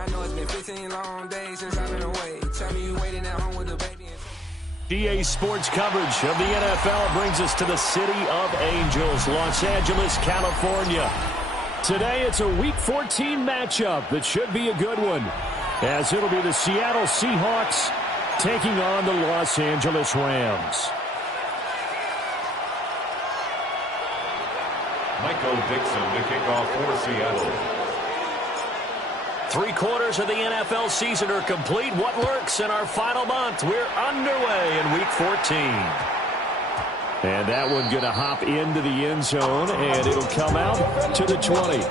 I know it's been 15 long days since I've been away. Tell me you waiting at home with the baby. GA Sports coverage of the NFL brings us to the City of Angels, Los Angeles, California. Today it's a Week 14 matchup that should be a good one, as it'll be the Seattle Seahawks taking on the Los Angeles Rams. Michael Dixon to kick off for Seattle. 3 quarters of the NFL season are complete. What works in our final month? We're underway in Week 14. And that one going to hop into the end zone, and it'll come out to the 20.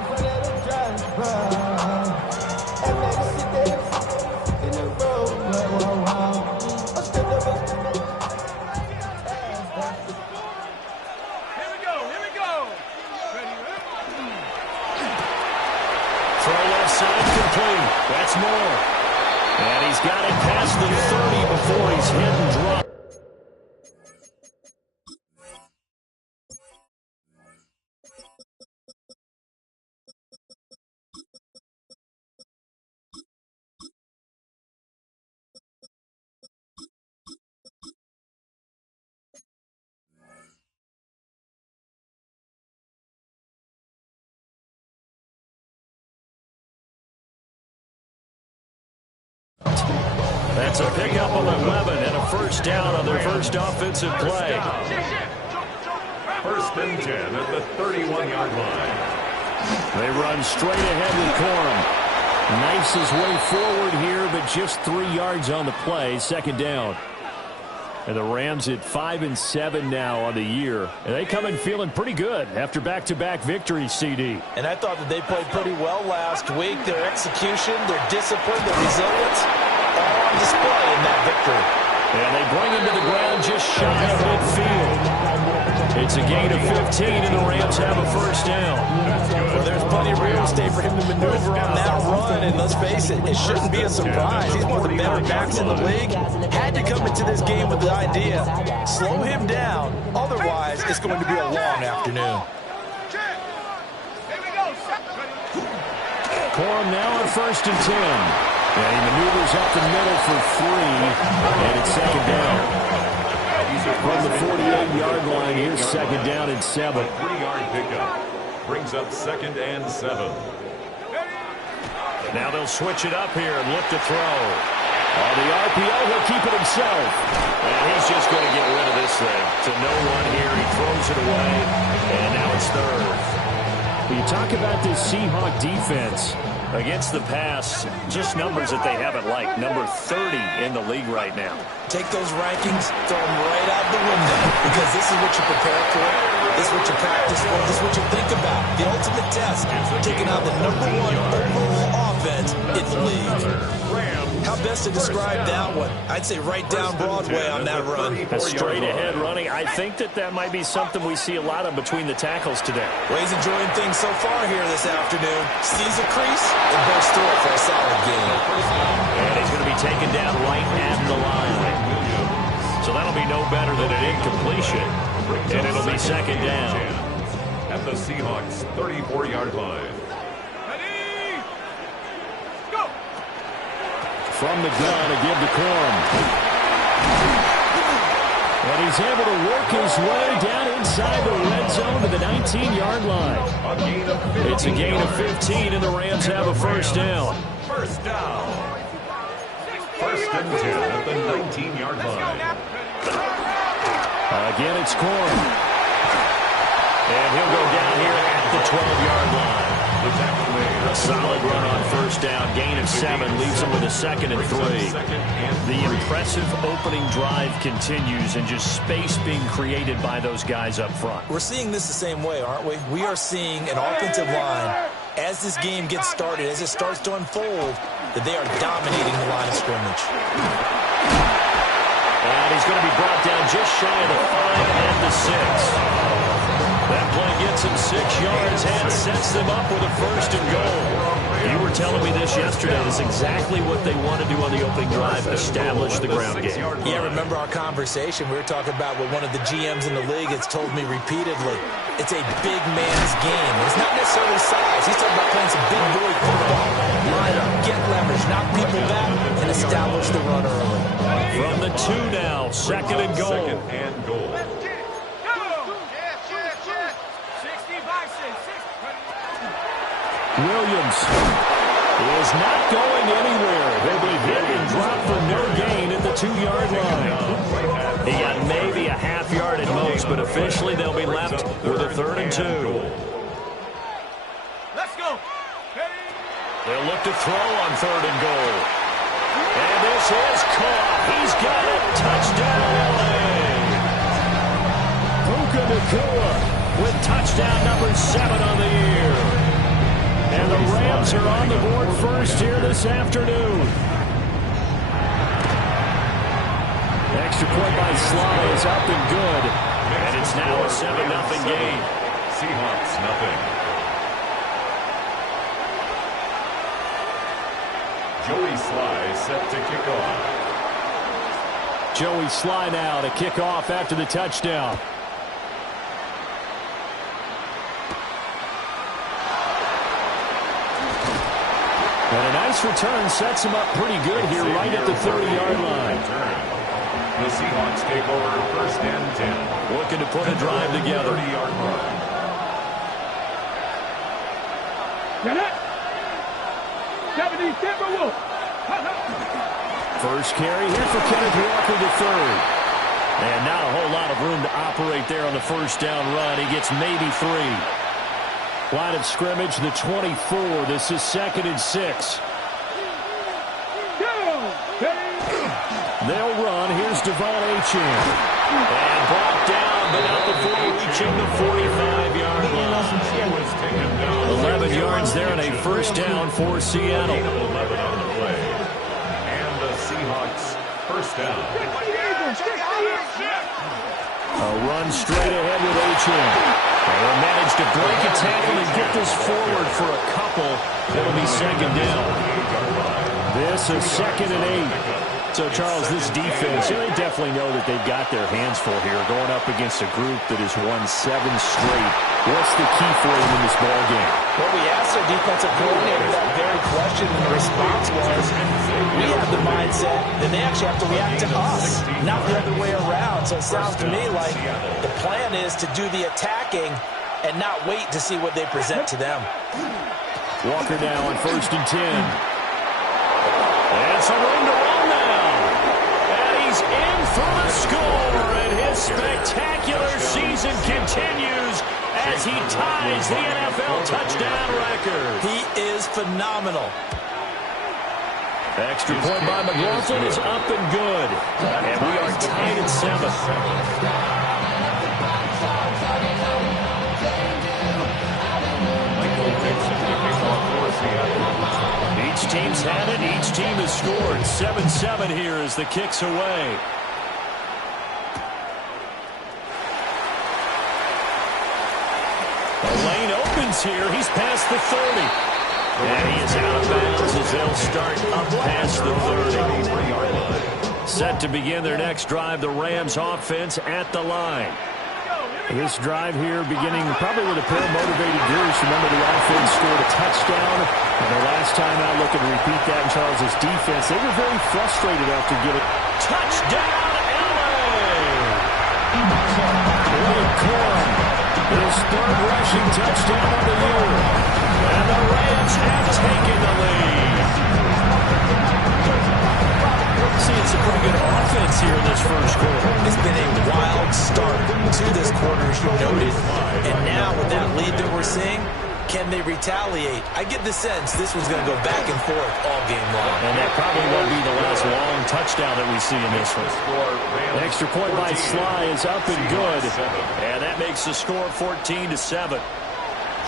That's more. And he's got it past the 30 before he's hit and dropped. That's a pickup of 11 and a first down on their first offensive play. First and 10 at the 31-yard line. They run straight ahead with Corum. Knifes his way forward here, but just 3 yards on the play. Second down. And the Rams at 5-7 now on the year. And they come in feeling pretty good after back-to-back victories, CD. And I thought that they played pretty well last week. Their execution, their discipline, their resilience, all on display in that victory. And they bring him to the ground just shy of midfield. It's a gain of 15, and the Rams have a first down. Well, there's plenty of real estate for him to maneuver on that run, and let's face it, it shouldn't be a surprise. He's one of the better backs in the league. Had to come into this game with the idea, slow him down, otherwise it's going to be a long afternoon. Corum now on first and 10. And he maneuvers up the middle for 3, and it's second down. From the 48-yard line, here's second down and 7. 3-yard pickup brings up second and 7. Now they'll switch it up here and look to throw. On the RPO, he'll keep it himself. And he's just going to get rid of this thing. To no one here, he throws it away, and now it's third. When you talk about this Seahawk defense against the pass, just numbers that they haven't liked. Number 30 in the league right now. Take those rankings, throw them right out the window, because this is what you prepare for. This is what you practice for. This is what you think about. The ultimate test, taking out the number 1 overall offense in the league. How best to describe that one? I'd say right down Broadway on that run. A straight ahead running. I think that might be something we see a lot of between the tackles today. Well, he's enjoying things so far here this afternoon. Sees a crease and bursts through it for a solid game. And he's going to be taken down right at the line. So that'll be no better than an incompletion. And it'll be second down. At the Seahawks 34-yard line. From the gun, a give to Corum. And he's able to work his way down inside the red zone to the 19-yard line. It's a gain of 15, and the Rams have a first down. First down. First and 10 at the 19-yard line. Again, it's Corum. And he'll go down here at the 12-yard line. A solid run on first down. Gain of 7 leaves him with a second and 3. The impressive opening drive continues, and just space being created by those guys up front. We're seeing this the same way, aren't we? We are seeing an offensive line, as this game gets started, as it starts to unfold, that they are dominating the line of scrimmage. And he's going to be brought down just shy of the 5 and the 6. That play gets him 6 yards and sets them up with a first and goal. You were telling me this yesterday. That's exactly what they want to do on the opening drive, establish the ground game. Yeah, remember our conversation? We were talking about what one of the GMs in the league has told me repeatedly. It's a big man's game. It's not necessarily size. He's talking about playing some big boy football. Line up, get left people back and establish the run early. From the 2 now, second and goal. Second and goal. Williams is not going anywhere. He'll be hit and dropped for no gain at the 2-yard line. He got maybe a half yard at most, but officially they'll be left with a 3rd and 2. Let's go. They'll look to throw on 3rd and goal. And this is caught. He's got it. Touchdown, LA. Puka Nacua with touchdown number 7 on the year. And the Rams are on the board first here this afternoon. Extra point by Sly is up and good. And it's now a 7-0 game. Seahawks, nothing. Joey Sly set to kick off. Joey Sly now to kick off after the touchdown. And a nice return sets him up pretty good here right at the 30-yard line. The Seahawks take over 1st and 10. Looking to put a drive together. 30-yard line. First carry here for Kenneth Walker III. And not a whole lot of room to operate there on the first down run. He gets maybe 3. Line of scrimmage, the 24. This is 2nd and 6. They'll run. Here's Devon Achane. And brought down, but not before reaching the 45-yard line. 11 yards there and a first down for Seattle. 11 on the play. And the Seahawks first down. A run straight ahead with Achane. They'll manage to break a tackle and get this forward for a couple. It'll be 2nd down. This is 2nd and 8. So, Charles, this defense, they definitely know that they've got their hands full here, going up against a group that has won 7 straight. What's the key for them in this ball game? Well, we asked our defensive coordinator that very question, and the response was, we have the mindset that they actually have to react to us, not the other way around. So it sounds to me like the plan is to do the attacking and not wait to see what they present to them. Walker now on 1st and 10. And some room to run now. And he's in for the score. And his spectacular season continues as he ties the NFL touchdown record. He is phenomenal. Extra point by McLaughlin is up and good. And we are tied at 7. Each team's had it. Each team has scored. 7-7 here as the kick's away. The lane opens here. He's past the 30. And he is out of bounds as they'll start up past the 30. Set to begin their next drive, the Rams offense at the line. This drive here beginning probably with a pair of motivated groups. Remember, the offense scored a touchdown. And the last time out, looking to repeat that in Charles's defense, they were very frustrated after getting touchdown, LA! William Corum, his 3rd rushing touchdown of the year. And the Rams have taken the lead. See, it's a pretty good offense here in this first quarter. It's been a wild start to this quarter, as you noted. And now with that lead that we're seeing, can they retaliate? I get the sense this one's going to go back and forth all game long. And that probably won't be the last long touchdown that we see in this one. An extra point by Sly is up and good. And that makes the score 14-7.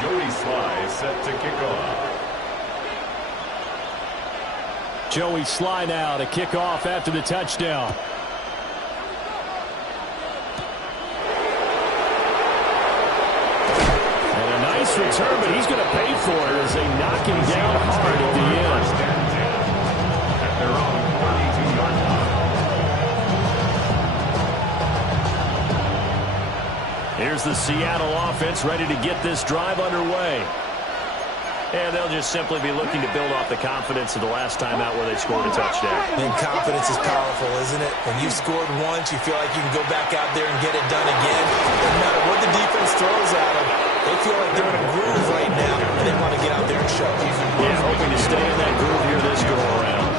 Joey Sly set to kick off. Joey Sly now to kick off after the touchdown. And a nice return, but he's going to pay for it as they knock him down hard at the end. At their own 42-yard line. Here's the Seattle offense ready to get this drive underway. And they'll just simply be looking to build off the confidence of the last time out where they scored a touchdown. And confidence is powerful, isn't it? When you've scored once, you feel like you can go back out there and get it done again. No matter what the defense throws at them, they feel like they're in a groove right now, and they want to get out there and show. Yeah, hoping to stay in that groove here this go-around.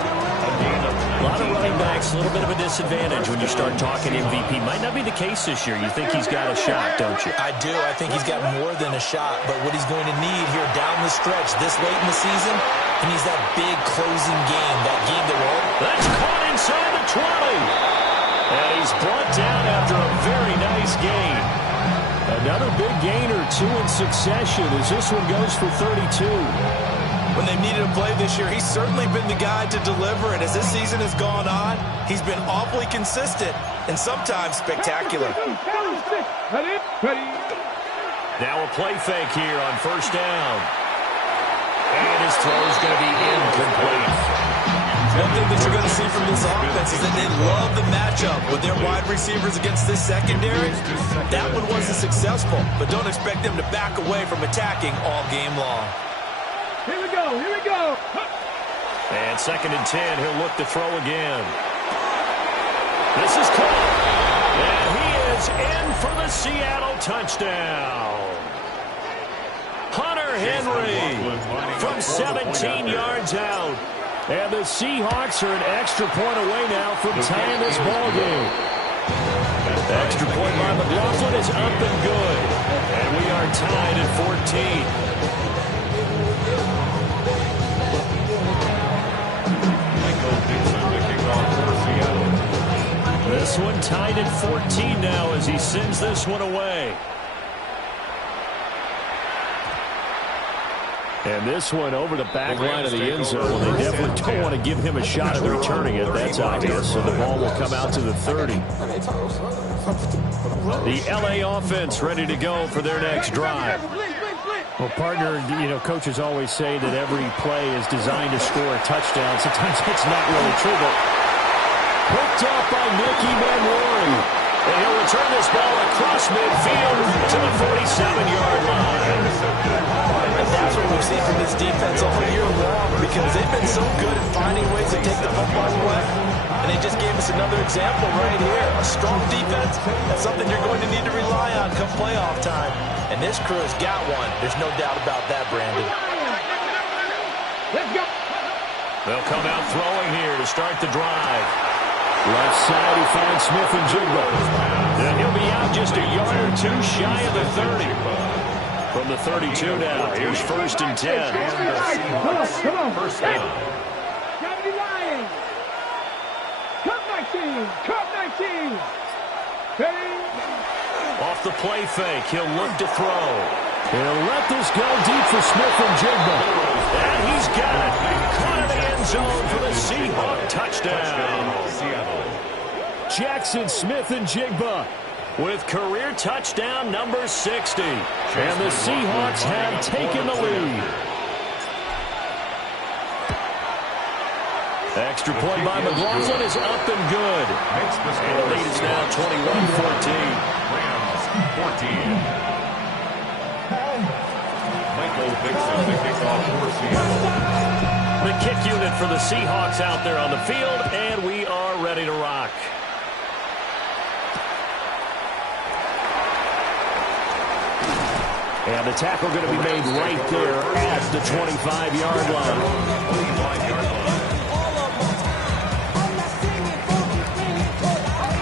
A lot of running backs, a little bit of a disadvantage when you start talking MVP. Might not be the case this year. You think he's got a shot, don't you? I do. I think he's got more than a shot. But what he's going to need here down the stretch this late in the season, he needs that big closing game, that game that will... That's caught inside the 20. And he's brought down after a very nice gain. Another big gain or two in succession as this one goes for 32. When they've needed a play this year, he's certainly been the guy to deliver it. As this season has gone on, he's been awfully consistent and sometimes spectacular. Now a play fake here on first down. And his throw is going to be incomplete. One thing that you're going to see from this offense is that they love the matchup with their wide receivers against this secondary. That one wasn't successful, but don't expect them to back away from attacking all game long. Here we go, here we go. And 2nd and 10, he'll look to throw again. This is caught. And he is in for the Seattle touchdown. Hunter Henry from 17 yards out. And the Seahawks are an extra point away now from tying this ball game. The extra point by McLaughlin is up and good. And we are tied at 14. This one tied at 14 now as he sends this one away. And this one over the back line of the end zone. They definitely don't want to give him a shot at returning it. That's obvious. So the ball will come out to the 30. The LA offense ready to go for their next drive. Well, partner, you know, coaches always say that every play is designed to score a touchdown. Sometimes it's not really true, but picked up by Nicky Manwari. And he'll return this ball across midfield to the 47-yard line. And that's what we've seen from this defense all year long, because they've been so good at finding ways to take the football away. And they just gave us another example right here. A strong defense, that's something you're going to need to rely on come playoff time. And this crew has got one. There's no doubt about that, Brandon. Let's go. They'll come out throwing here to start the drive. left side, he finds Smith and Jigba. And he'll be out just a yard or two shy of the 30. From the 32 now, here's 1st and 10. Come on. First down. Gravity line. Cut 19. Cut 19. Ready? Off the play fake, he'll look to throw. He'll let this go deep for Smith and Jigba. And he's got it. Caught in the end zone for the Seahawks touchdown. Jackson Smith and Jigba with career touchdown number 60. And the Seahawks have taken the lead. Extra point by McLaughlin is up and good. And the lead is now 21-14. Rams 14. Michael Dixon, the kickoff for Seattle. The kick unit for the Seahawks out there on the field, and we are ready to rock. And the tackle going to be made right there at the 25-yard line.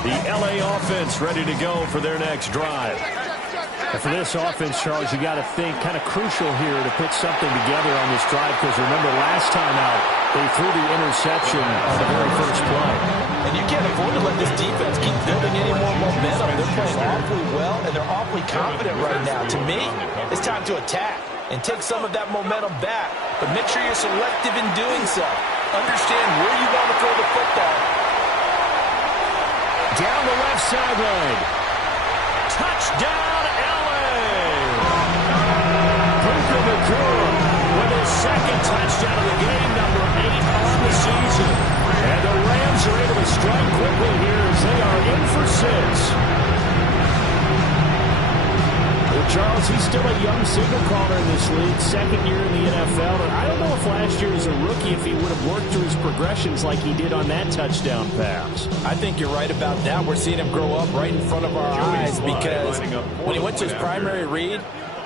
The LA offense ready to go for their next drive. And for this offense, Charles, you got to think kind of crucial here to put something together on this drive, because remember last time out, they threw the interception on the very first play. And you can't afford to let this defense keep building any more momentum. They're playing awfully well, and they're awfully confident right now. To me, it's time to attack and take some of that momentum back. But make sure you're selective in doing so. Understand where you want to throw the football. Down the left sideline. Touchdown, LA! Puka Nacua with his second touchdown of the game, number 8 on the season. And the Rams are able to strike quickly here as they are in for 6. Well, Charles, Charles, he's still a young signal caller in this league, second year in the NFL. And I don't know if last year as a rookie, if he would have worked through his progressions like he did on that touchdown pass. I think you're right about that. We're seeing him grow up right in front of our eyes because when he went to his primary read,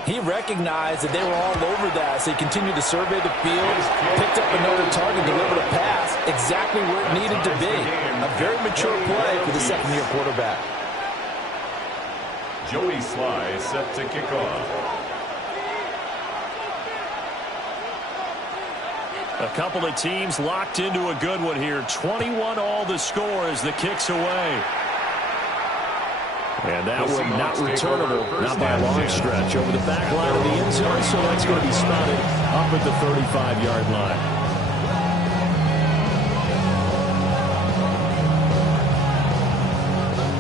he recognized that they were all over that, so he continued to survey the field, picked up another target, delivered a pass exactly where it needed to be. A very mature play for the second-year quarterback. Joey Sly is set to kick off. A couple of teams locked into a good one here. 21 all the score as the kick's away. And that one not returnable, not by a long stretch. Over the back line of the end zone, so that's going to be spotted up at the 35-yard line.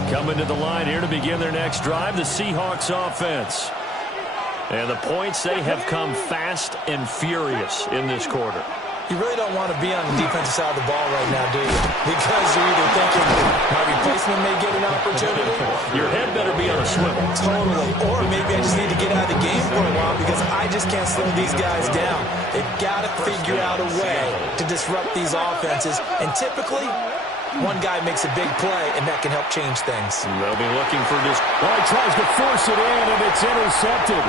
Coming to the line here to begin their next drive, the Seahawks offense. And the points, they have come fast and furious in this quarter. You really don't want to be on the defensive side of the ball right now, do you? Because you're either thinking my replacement may get an opportunity. Your head better be on a swivel. Totally. Or maybe I just need to get out of the game for a while because I just can't slow these guys down. They've got to figure out a way to disrupt these offenses. And typically, one guy makes a big play, and that can help change things. They'll be looking for this. Well, he tries to force it in, and it's intercepted.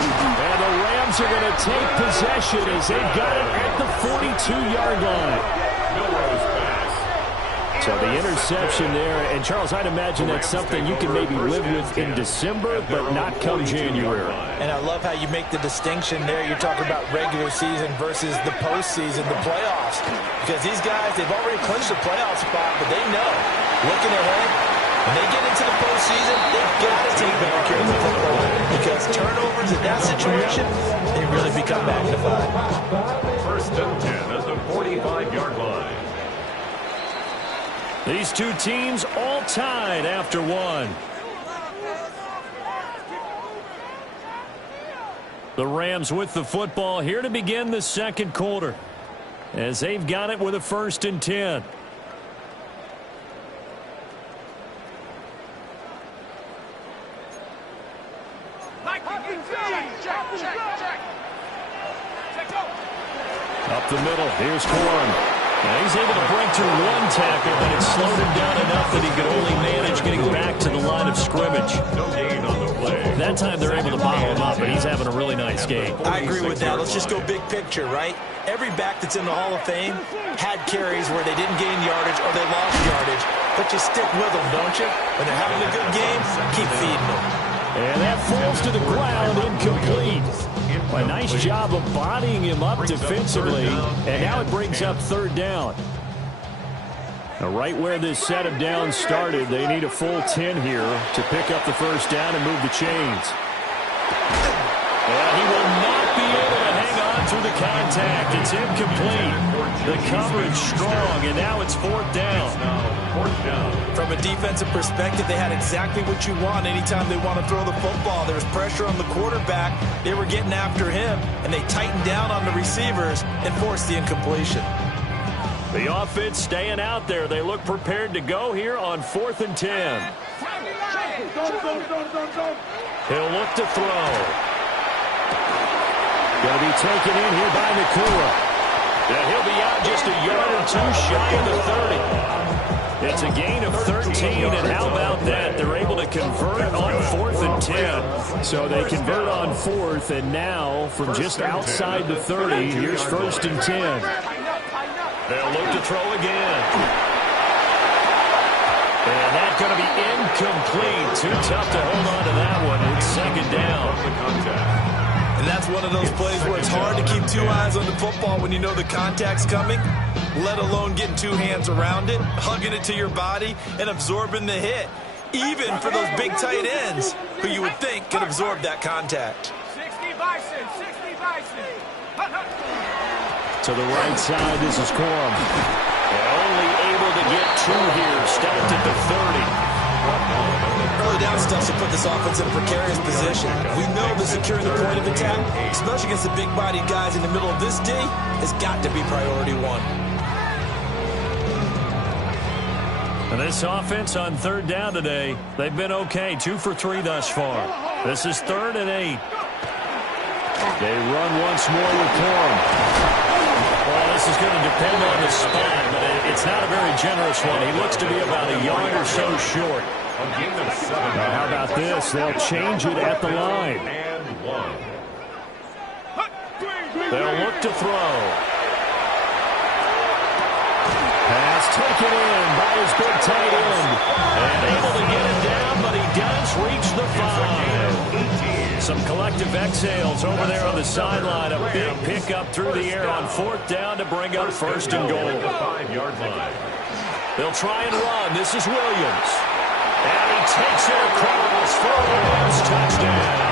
And the Rams are going to take possession as they've got it at the 42-yard line. So the interception there. And, Charles, I'd imagine that's something you can maybe live with in December, but not come January. And I love how you make the distinction there. You're talking about regular season versus the postseason, the playoffs. Because these guys, they've already clinched the playoff spot, but they know, looking ahead, when they get into the postseason, they've got to take better care of the football because turnovers in that situation, they really become magnified. First and 10 at the 45-yard line. These two teams all tied after one. The Rams with the football here to begin the second quarter as they've got it with a 1st and 10. Up the middle, here's Corum. And he's able to break through one tackle, but it slowed him down enough that he could only manage getting back to the line of scrimmage. No gain on the play. That time they're able to bottle him up, and he's having a really nice game. I agree with that. Let's just go big picture, right? Every back that's in the Hall of Fame had carries where they didn't gain yardage or they lost yardage, but you stick with them, don't you? When they're having a good game, keep feeding them. And that falls to the ground, incomplete. A nice job of bodying him up defensively, and now it brings up 3rd down. Now, right where this set of downs started, they need a full 10 here to pick up the 1st down and move the chains. And he will not be able to hang on through the contact. It's incomplete. The coverage strong, and now it's 4th down. From a defensive perspective, they had exactly what you want anytime they want to throw the football. There was pressure on the quarterback. They were getting after him, and they tightened down on the receivers and forced the incompletion. The offense staying out there. They look prepared to go here on 4th and 10. He'll look to throw. Going to be taken in here by Nakua. And he'll be out just a yard or two shy of the 30. It's a gain of 13, and how about that? They're able to convert on 4th and 10. So they convert on 4th, and now from just outside the 30, here's 1st and 10. They'll look to throw again. And that's going to be incomplete. Too tough to hold on to that one. It's 2nd down. And that's one of those plays where it's hard to keep 2 eyes on the football when you know the contact's coming, let alone getting 2 hands around it, hugging it to your body, and absorbing the hit, even for those big tight ends who you would think can absorb that contact. 60 Bison, 60 Bison. To the right side, this is Corum. Only able to get 2 here, stopped at the 30. Early down stuff to put this offense in a precarious position. We know that securing the point of attack, especially against the big-bodied guys in the middle of this D, has got to be priority 1. And this offense on 3rd down today, they've been okay, 2 for 3 thus far. This is 3rd and 8. They run once more with Corum. Well, this is going to depend on the spot, but it's not a very generous one. He looks to be about a yard or so short. How about this? They'll change it at the line. They'll look to throw. Pass taken in by his big tight end. And able to get it down, but he does reach the 5. Some collective exhales over there on the sideline. A big pickup through the air on 4th down to bring up 1st and goal. They'll try and run. This is Williams. And he takes it across for a Rams touchdown.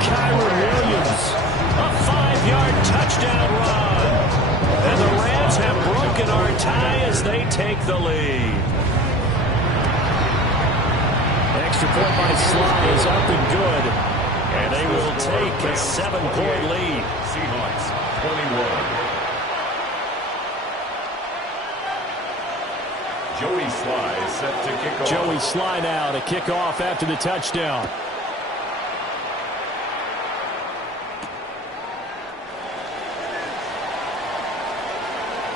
Kyron Williams, a 5-yard touchdown run. And the Rams have broken our tie as they take the lead. Extra point by Sly is up and good. And they will take a 7-point lead. Seahawks 21. Joey Sly is set to kick off. Joey Sly now to kick off after the touchdown.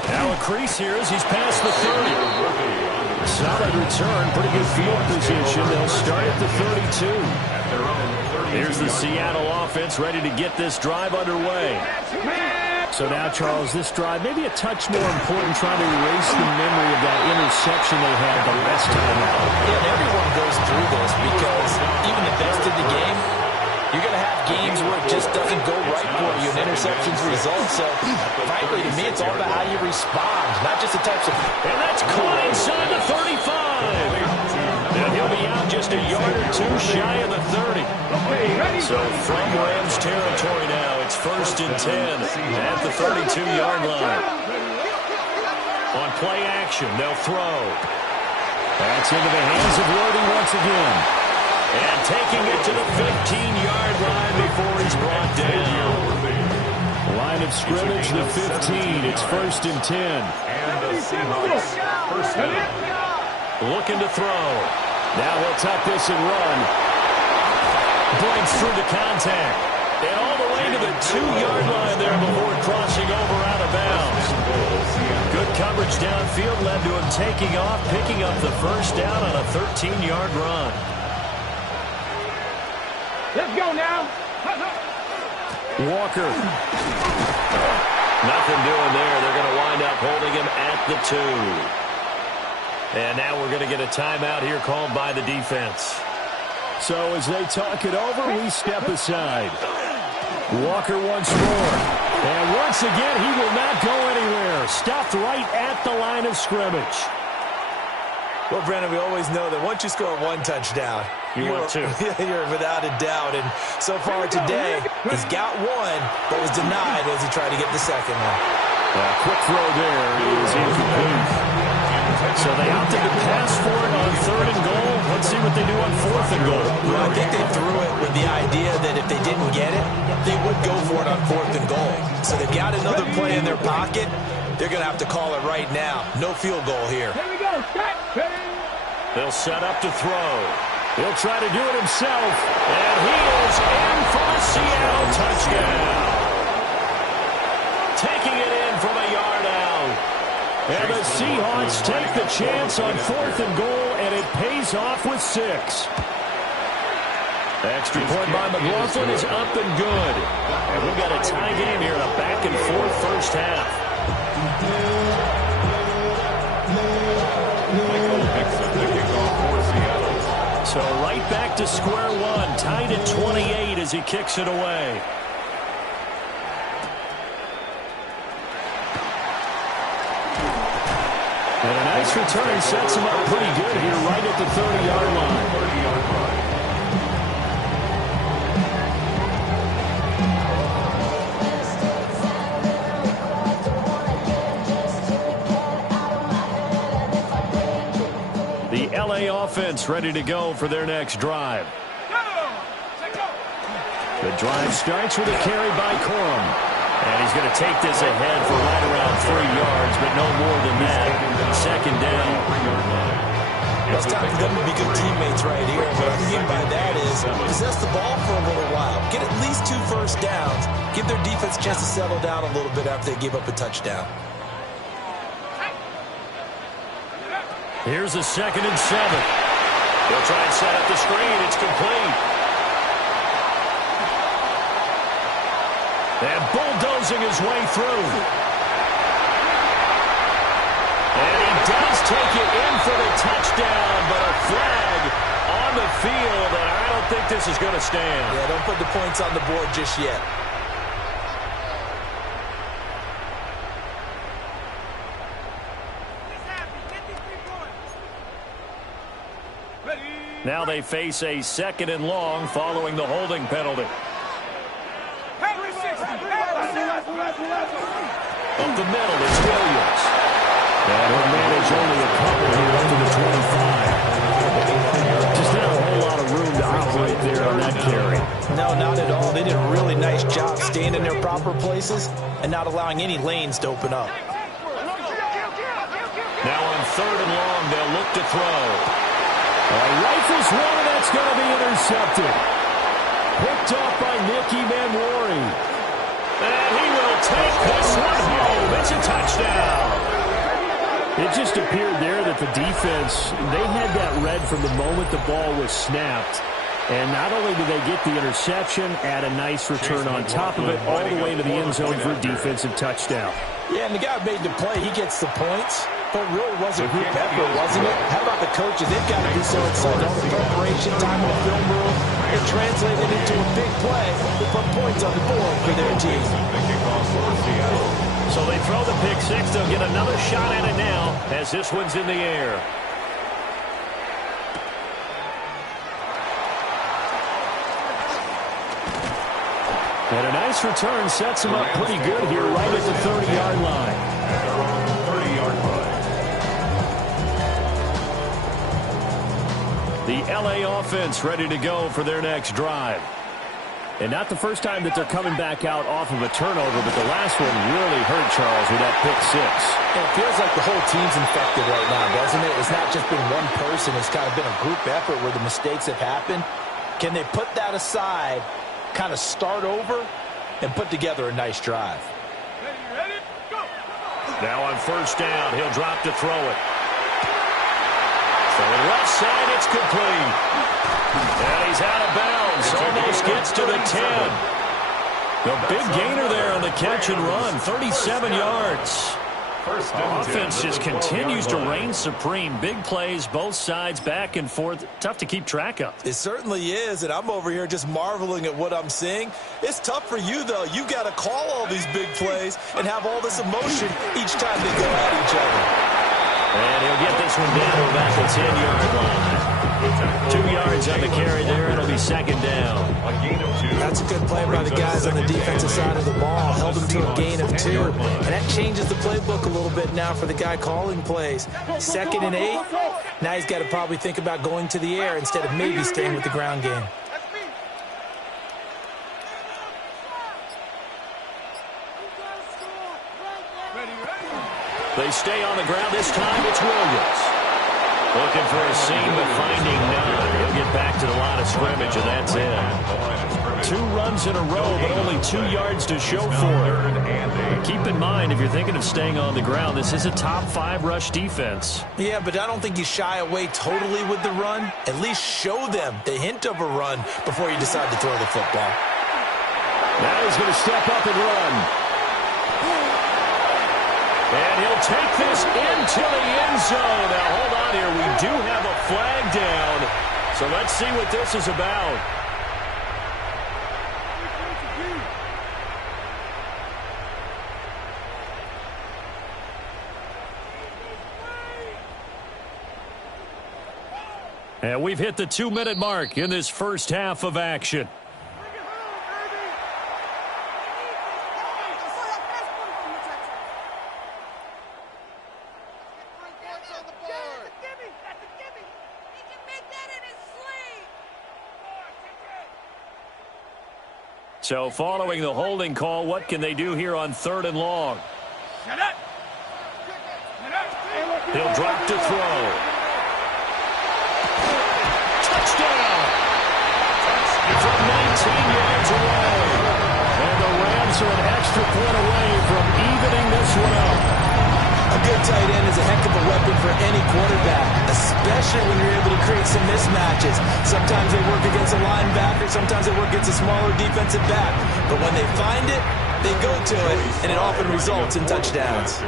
Now a crease here as he's past the 30. Solid return, pretty good field position. They'll start at the 32. Here's the Seattle offense ready to get this drive underway. So now, Charles, this drive maybe a touch more important, trying to erase the memory of that interception they had the last time out. Yeah, and everyone goes through this because even the best of the game, you're going to have games where it just doesn't go right for you, and interceptions result. So, frankly, to me, it's all about how you respond, not just the types of... And that's caught inside the 35. And he'll be out just a yard or two shy of the 30. So from Rams territory now, it's 1st and 10 at the 32-yard line. On play action, they'll throw. That's into the hands of Worthy once again. And taking it to the 15-yard line before he's brought down. Line of scrimmage, the 15. It's 1st and 10. And the Seahawks first down. Looking to throw. Now he'll tuck this and run. Breaks through the contact. And all the way to the 2-yard line there before crossing over out of bounds. Good coverage downfield led to him taking off, picking up the 1st down on a 13-yard run. Let's go now. Walker. Nothing doing there. They're going to wind up holding him at the 2. And now we're going to get a timeout here called by the defense. So as they talk it over, we step aside. Walker once more. And once again, he will not go anywhere. Stopped right at the line of scrimmage. Well, Brandon, we always know that once you score one touchdown, you want two. You're without a doubt. And so far today, he's got one, but was denied as he tried to get the second one. Quick throw there is incomplete. So they opted to pass for it on 3rd and goal. Let's see what they do on 4th and goal. Well, I think they threw it with the idea that if they didn't get it, they would go for it on 4th and goal. So they've got another play in their pocket. They're going to have to call it right now. No field goal here. Here we go. They'll set up to throw. He'll try to do it himself. And he is in for a Seattle touchdown. Taking it in from a yard out. And the Seahawks take the chance on 4th and goal, and it pays off with 6. Extra point by McLaughlin is up and good. And we've got a tie game here in a back-and-forth first half. So right back to square one, tied at 28 as he kicks it away. And a nice return sets him up pretty good here right at the 30-yard line. The LA offense ready to go for their next drive. The drive starts with a carry by Corum. And he's going to take this ahead for right around 3 yards, but no more than that. 2nd down. Well, it's time for them to be good teammates right here. What I mean by that is possess the ball for a little while. Get at least 2 first downs. Give their defense a chance to settle down a little bit after they give up a touchdown. Here's a 2nd and 7. They'll try and set up the screen. It's complete. And bulldozing his way through. And he does take it in for the touchdown, but a flag on the field, and I don't think this is going to stand. Yeah, don't put the points on the board just yet. Now they face a 2nd and long following the holding penalty. Up the middle is Williams. And he'll manage only a couple here up to the 25. Just not a whole lot of room to operate there on that carry. No, not at all. They did a really nice job staying in their proper places and not allowing any lanes to open up. Now on 3rd and long, they'll look to throw. Rifles one, and that's going to be intercepted. Picked up by Nicky Manwari. And he will take this one home. It's a touchdown. It just appeared there that the defense, they had that read from the moment the ball was snapped. And not only did they get the interception, add a nice return on top of it, all the way to the end zone for a defensive touchdown. Yeah, and the guy who made the play, he gets the points. But it really was a group effort, wasn't it? How about the coaches? They've got to be so excited. All the preparation, time in the film room, it translated into a big play to put points on the board for their team. So they throw the pick six. They'll get another shot at it now as this one's in the air. And a nice return sets him up pretty good here right at the 30-yard line. At their own 30-yard line. The L.A. offense ready to go for their next drive. And not the first time that they're coming back out off of a turnover, but the last one really hurt Charles with that pick six. It feels like the whole team's infected right now, doesn't it? It's not just been one person. It's kind of been a group effort where the mistakes have happened. Can they put that aside, kind of start over, and put together a nice drive? Ready, go! Now on first down, he'll drop to throw it. So the left side, it's complete. And he's out of bounds. Almost gets to the 10. The big gainer there on the catch and run, 37 yards. Offense just continues to reign supreme. Big plays, both sides, back and forth. Tough to keep track of. It certainly is, and I'm over here just marveling at what I'm seeing. It's tough for you, though. You've got to call all these big plays and have all this emotion each time they go at each other. And he'll get this one down to about the 10-yard line. 2 yards on the carry there. It'll be second down. That's a good play by the guys on the defensive side of the ball. Held them to a gain of 2. And that changes the playbook a little bit now for the guy calling plays. 2nd and 8. Now he's got to probably think about going to the air instead of maybe staying with the ground game. They stay on the ground. This time it's Williams. Looking for a seam, but finding none. He'll get back to the line of scrimmage, and that's it. 2 runs in a row, but only 2 yards to show for it. Keep in mind, if you're thinking of staying on the ground, this is a top 5 rush defense. Yeah, but I don't think you shy away totally with the run. At least show them the hint of a run before you decide to throw the football. Now he's going to step up and run. And he'll take this into the end zone. Now, hold on here. We do have a flag down. So let's see what this is about. And we've hit the 2-minute mark in this first half of action. So following the holding call, what can they do here on 3rd and long? Shut up! He'll drop to throw. Touchdown! From 19 yards away. And the Rams are an extra point away from evening this one up. A good tight end is a heck of a weapon for any quarterback, especially when you're able to create some mismatches. Sometimes they work against a linebacker, sometimes they work against a smaller defensive back. But when they find it, they go to it, and it often results in touchdowns.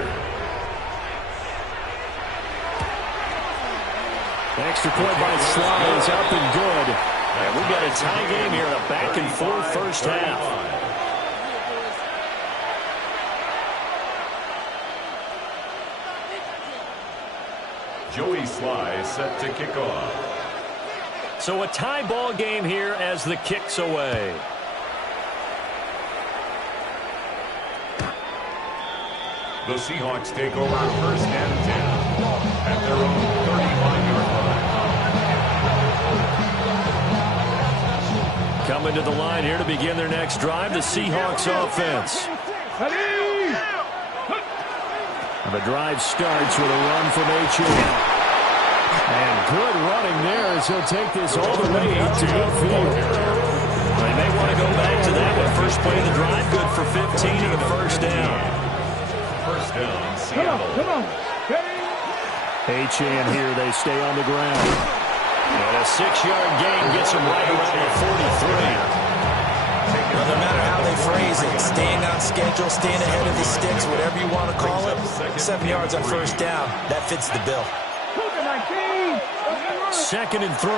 Extra point by Sly is up and good. And we've got a tie game here, a back-and-forth first half. Joey Sly set to kick off. So a tie ball game here as the kick's away. The Seahawks take over first and 10 at their own 35-yard line. Coming to the line here to begin their next drive, the Seahawks offense. The drive starts with a run from H.A. And good running there as he'll take this all the way to midfield. They may want to go back to that one. First play of the drive, good for 15 and a first down. First down, Seattle. Come on. H.A. here, they stay on the ground. And a 6-yard gain gets him right around the 43. Well, no matter how they phrase it, staying on schedule, staying ahead of the sticks, whatever you want to call it, 7 yards on first down, that fits the bill. 2nd and 3.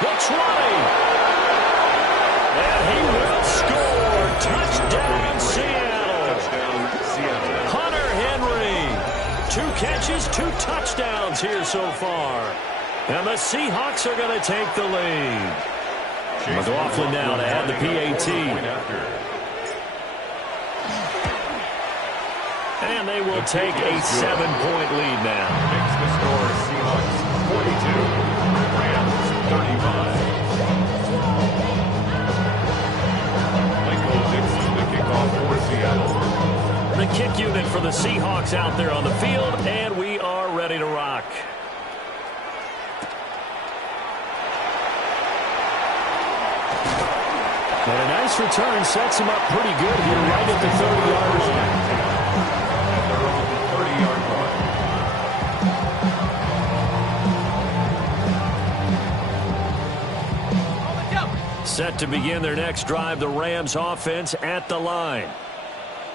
The 20. And he will score. Touchdown, Seattle. Hunter Henry. 2 catches, 2 touchdowns here so far. And the Seahawks are going to take the lead. McLaughlin now to add the PAT. And they will take a 7-point lead now. Makes the score Seahawks 42, Rams 35. Michael Dixon the kickoff for Seattle. The kick unit for the Seahawks out there on the field, and we are ready to rock. And a nice return sets him up pretty good here right at the 30-yard line. At their own 30-yard line. Set to begin their next drive, the Rams offense at the line.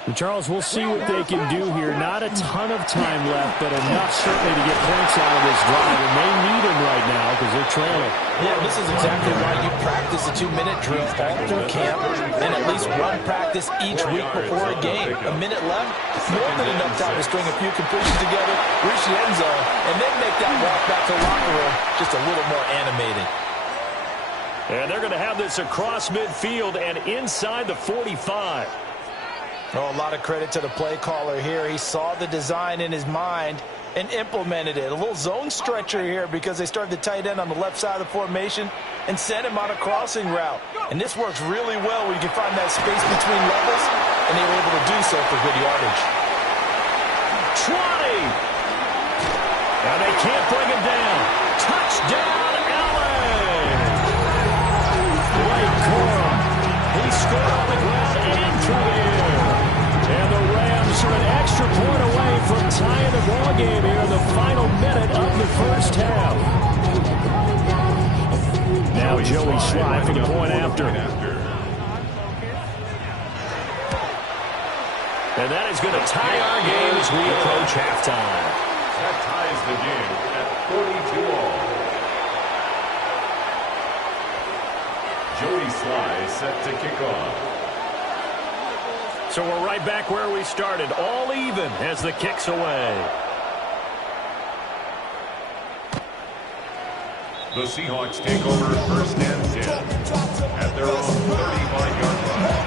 And Charles, we'll see what they can do here. Not a ton of time left, but enough certainly to get points out of this drive. And they need him right now because they're trailing. Yeah, this is exactly why you practice a 2-minute drill all through camp and at least one practice each week before a game. A minute left, more than enough time to string a few completions together, reach the end zone, and then make that walk back to the locker room just a little more animated. And they're going to have this across midfield and inside the 45. Oh, a lot of credit to the play caller here. He saw the design in his mind and implemented it. A little zone stretcher here because they started the tight end on the left side of the formation and sent him on a crossing route. And this works really well when you can find that space between levels, and they were able to do so for good yardage. 20! And they can't bring him down. Touchdown, Allen! Blake Corum. He scored on the ground and through the air. And the Rams are an extra point away from tying the ball game here in the final minute of the first half. Now Joey Sly for the point after. And that is going to tie our game as we approach halftime. That ties the game at 42 all. Joey Sly set to kick off. So we're right back where we started, all even as the kick's away. The Seahawks take over first and 10 at their own 35-yard line.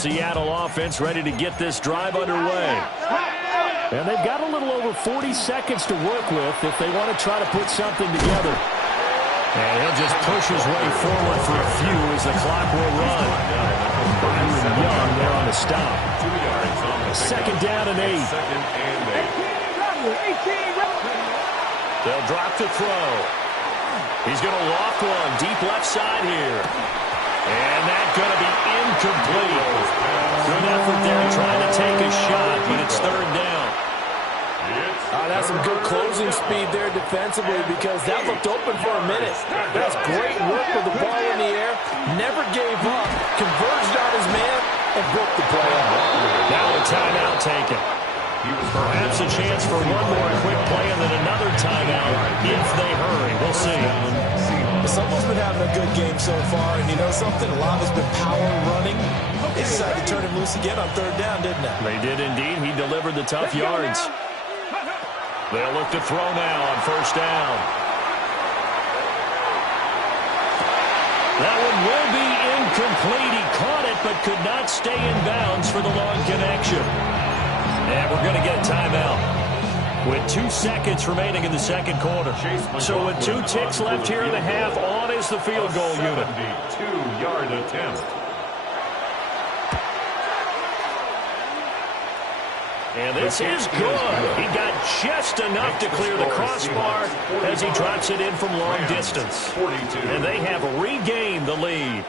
Seattle offense ready to get this drive underway. And they've got a little over 40 seconds to work with if they want to try to put something together. And he'll just push his way forward for a few as the clock will run. Byron Young there on the stop. 2nd down and 8. They'll drop to throw. He's going to loft one deep left side here. And that's going to be incomplete. Good effort there trying to take a shot, but it's 3rd down. That's some good closing speed there defensively because that looked open for a minute. That's great work with the ball in the air. Never gave up. Converged on his man and broke the play up. Now a timeout taken. Perhaps a chance for one more quick play and then another timeout if they hurry. We'll see. Someone's been having a good game so far, and you know something? A lot has been power running. They decided to turn him loose again on 3rd down, didn't they? They did indeed. He delivered the tough yards. They'll look to throw now on 1st down. That one will be incomplete. He caught it but could not stay in bounds for the long connection. And we're going to get a timeout with 2 seconds remaining in the 2nd quarter. So with 2 ticks left here in the half, on is the field goal unit. 72-yard attempt. And this is good. He got just enough to clear the crossbar as he drops it in from long distance. And they have regained the lead.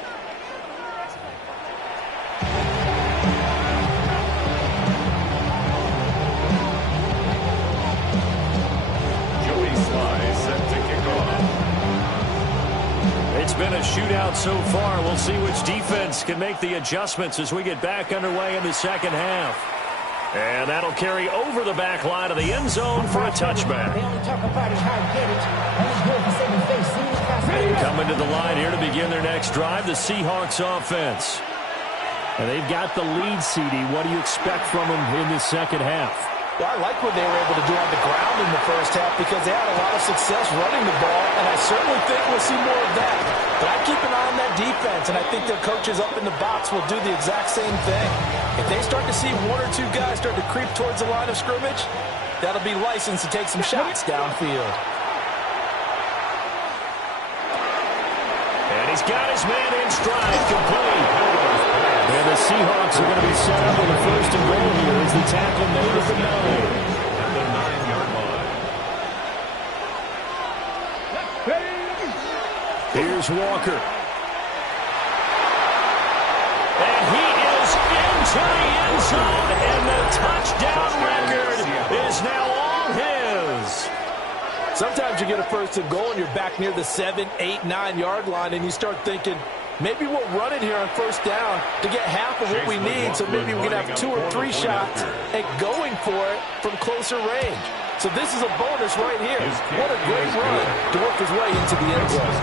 It's been a shootout so far. We'll see which defense can make the adjustments as we get back underway in the 2nd half. And that'll carry over the back line of the end zone for a touchback. Coming to the line here to begin their next drive, the Seahawks offense. And they've got the lead, CD. What do you expect from them in this 2nd half? Well, I like what they were able to do on the ground in the 1st half because they had a lot of success running the ball, and I certainly think we'll see more of that. But I keep an eye on that defense, and I think their coaches up in the box will do the exact same thing. If they start to see 1 or 2 guys start to creep towards the line of scrimmage, that'll be licensed to take some shots downfield. And he's got his man in stride, complete. And the Seahawks are going to be set up on the 1st and goal here as the tackle made at the 9. At the 9-yard line. Here's Walker. And he is into the end zone, and the touchdown record is now all his. Sometimes you get a 1st and goal, and you're back near the 7, 8, 9-yard line, and you start thinking, maybe we'll run it here on 1st down to get half of what we need, so maybe we can have 2 or 3 shots at going for it from closer range. So this is a bonus right here. What a great run to work his way into the end zone.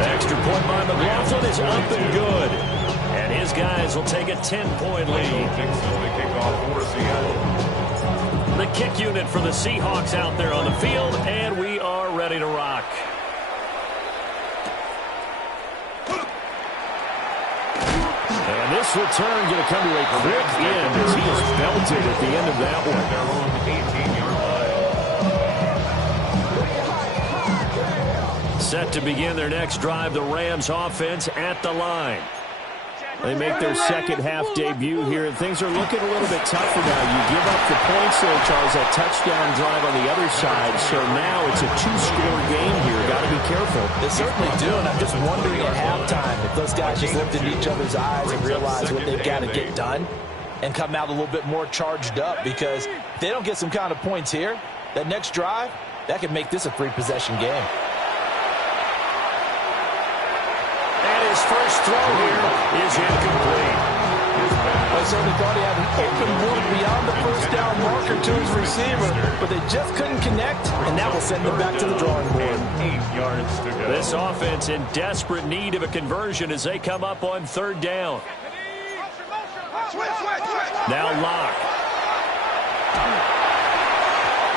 The extra point by McLaughlin is up and good. And his guys will take a 10-point lead. The kick unit for the Seahawks out there on the field, and we are ready to rock. And this return going to come to a quick end as he is belted at the end of that one. Their own 18-yard line. Set to begin their next drive, the Rams offense at the line. They make their 2nd half debut here, and things are looking a little bit tougher now. You give up the points there, Charles, that touchdown drive on the other side. So now it's a 2-score game here. Got to be careful. They certainly do, and I'm just wondering at halftime if those guys just looked into each other's eyes and realized what they've got to get done and come out a little bit more charged up, because if they don't get some kind of points here, that next drive, that could make this a 3-possession game. His first throw here is incomplete. I certainly thought he had an open look beyond the 1st down marker to his receiver, but they just couldn't connect, and that will send them back to the drawing board. 8 yards to go. This offense in desperate need of a conversion as they come up on 3rd down. Now Locke.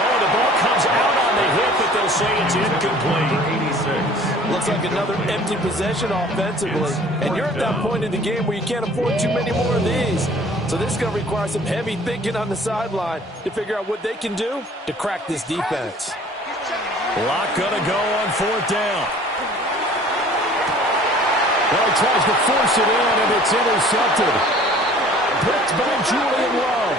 Oh, the ball comes out on the hit, but they'll say it's incomplete. 86. Looks like another empty possession offensively. And you're at that point in the game where you can't afford too many more of these. So this is going to require some heavy thinking on the sideline to figure out what they can do to crack this defense. Lock going to go on 4th down. Well, he tries to force it in, and it's intercepted. Picked by Julian Love.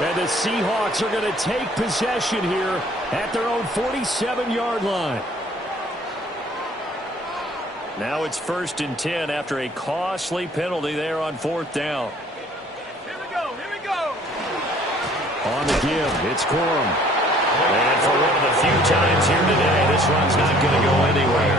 And the Seahawks are going to take possession here at their own 47-yard line. Now it's 1st and 10 after a costly penalty there on 4th down. Here we go. Here we go. On the give, it's Corum. And for one of the few times here today, this run's not going to go anywhere.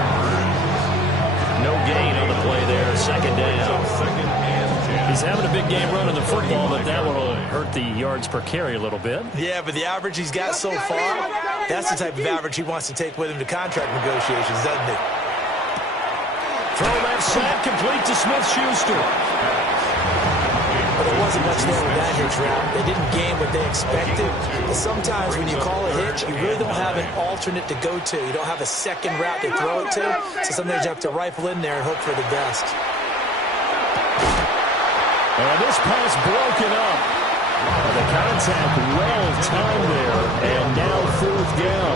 No gain on the play there, 2nd down. He's having a big game running the football, but that will hurt the yards per carry a little bit. Yeah, but the average he's got so far, that's the type of average he wants to take with him to contract negotiations, doesn't he? Throw left side, complete to Smith-Schuster. But there wasn't much there with that hitch route. They didn't gain what they expected. But sometimes when you call a hitch, you really don't have an alternate to go to. You don't have a second route to throw it to. So sometimes you have to rifle in there and hope for the best. And this pass broken up. The contact well timed there. And now 4th down.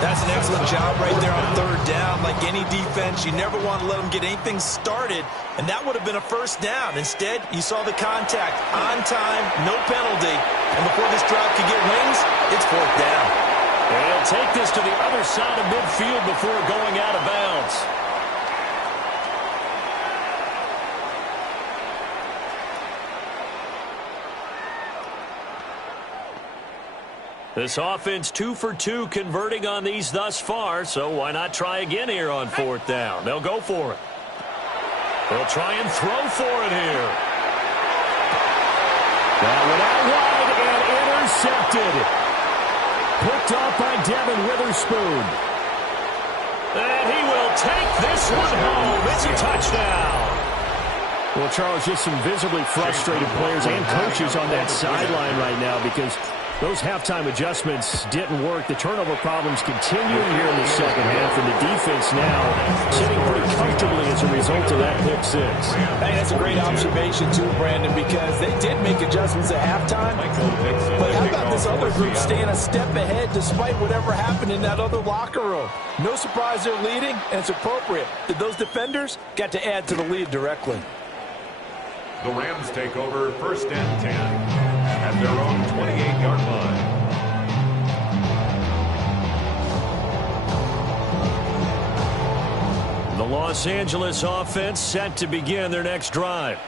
That's an excellent job right there on 3rd down. Like any defense, you never want to let them get anything started, and that would have been a 1st down. Instead, you saw the contact on time, no penalty, and before this drive could get wings, it's 4th down. And he'll take this to the other side of midfield before going out of bounds. This offense 2 for 2 converting on these thus far, so why not try again here on 4th down? They'll go for it. They'll try and throw for it here. That went out wide and intercepted. Picked off by Devin Witherspoon. And he will take this one home. It's a touchdown. Well, Charles, just some visibly frustrated players and coaches on that sideline right now because those halftime adjustments didn't work. The turnover problems continuing here in the 2nd half, and the defense now sitting pretty comfortably as a result of that pick 6. Hey, that's a great observation, too, Brandon, because they did make adjustments at halftime. But how about this other group staying a step ahead despite whatever happened in that other locker room? No surprise they're leading, and it's appropriate that those defenders got to add to the lead directly. The Rams take over 1st and 10 at their own 28-yard line. The Los Angeles offense set to begin their next drive.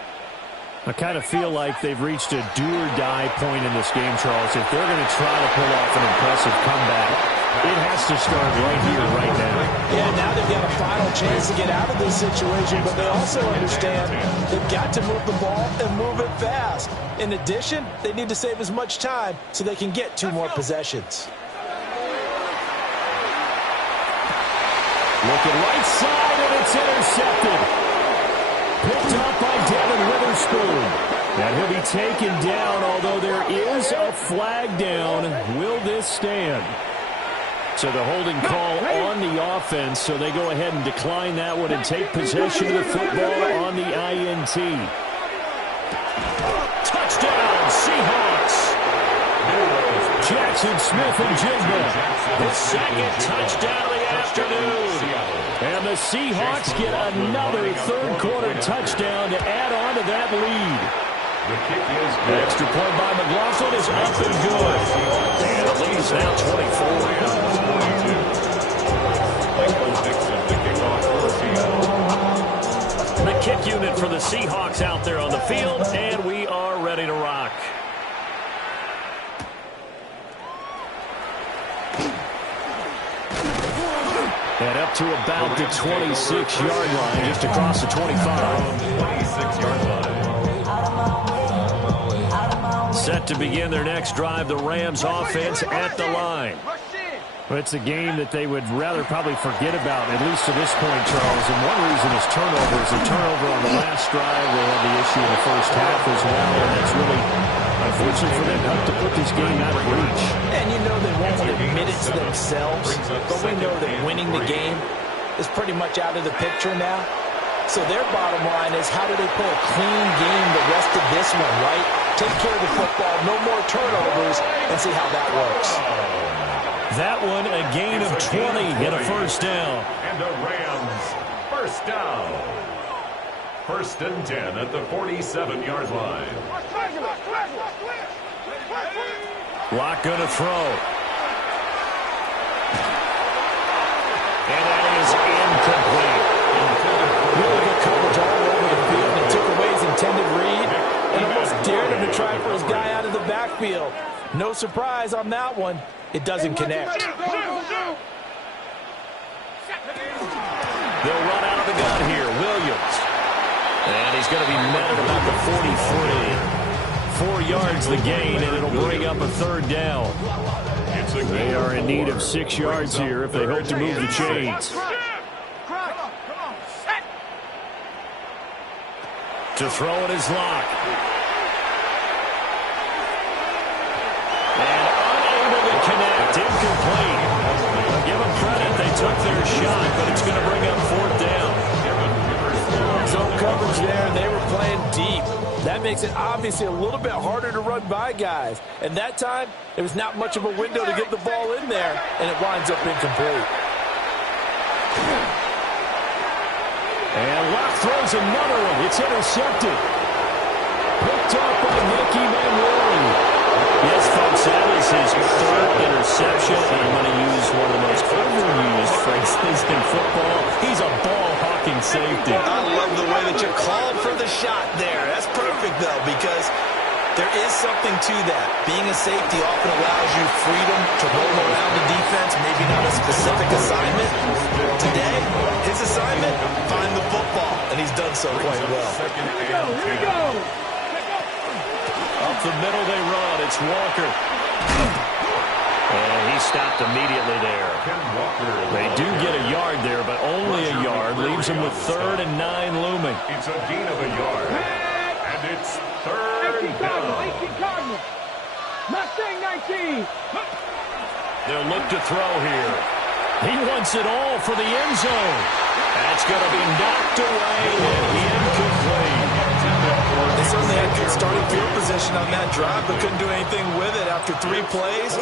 I kind of feel like they've reached a do-or-die point in this game, Charles. If they're going to try to pull off an impressive comeback, it has to start right here, right now. Yeah, now they've got a final chance to get out of this situation, but they also understand they've got to move the ball and move it fast. In addition, they need to save as much time so they can get 2 more possessions. Looking right side, and it's intercepted. Picked up by Devin Witherspoon. And he'll be taken down, although there is a flag down. Will this stand? So the holding call on the offense, so they go ahead and decline that one and take possession of the football on the INT. Touchdown, Seahawks. Jackson Smith and Jigba. The 2nd touchdown of the afternoon. And the Seahawks get another 3rd quarter touchdown to add on to that lead. The extra point by McLaughlin is up and good. And the lead is now 24. The kick unit for the Seahawks out there on the field, and we are ready to rock. And up to about the 26-yard line, just across the 25. 26-yard line. Set to begin their next drive, the Rams offense at the line. Well, it's a game that they would rather probably forget about, at least to this point, Charles. And one reason is turnovers. A turnover on the last drive. They had the issue in the first half as well. And it's really unfortunate for them to put this game out of reach. And you know they won't admit it points themselves, but we know that winning the game is pretty much out of the picture now. So their bottom line is, how do they play a clean game the rest of this one, right? Take care of the football, no more turnovers, and see how that works. That one, a gain of 20 and a first down. And the Rams, first down. First and 10 at the 47-yard line. Lock going to throw. And that is incomplete. Really good coverage all over the field. He took away his intended read and almost dared him to try for his guy out of the backfield. No surprise on that one. It doesn't connect. They'll run out of the gun here. Williams. And he's going to be met at about the 43. 4 yards the gain, and it'll bring up a third down. They are in need of 6 yards here if they hope to move the chains. To throw it is Locke. And unable to connect. Incomplete. Give them credit. They took their shot, but it's going to bring up fourth down. Zone coverage there. They were playing deep. That makes it obviously a little bit harder to run by guys. And that time, there was not much of a window to get the ball in there, and it winds up incomplete. And Locke throws another one. It's intercepted. Picked up by Nicky Manwari. Yes, folks, that is his third interception. I'm going to use one of the most overused phrases in football. He's a ball-hawking safety. I love the way that you called for the shot there. That's perfect, though, because there is something to that. Being a safety often allows you freedom to roll around the defense, maybe not a specific assignment. Today, his assignment, find the football, and he's done so quite well. Here we go. Up the middle they run. It's Walker. And he stopped immediately there. They do get a yard there, but only a yard. Leaves them with 3rd and 9 looming. It's a gain of a yard. And it's third down. 18 Cardinals. Mustang 19. They'll look to throw here. He wants it all for the end zone. That's going to be knocked away and incomplete. They certainly had good starting field position on that drive, but couldn't do anything with it after 3 plays.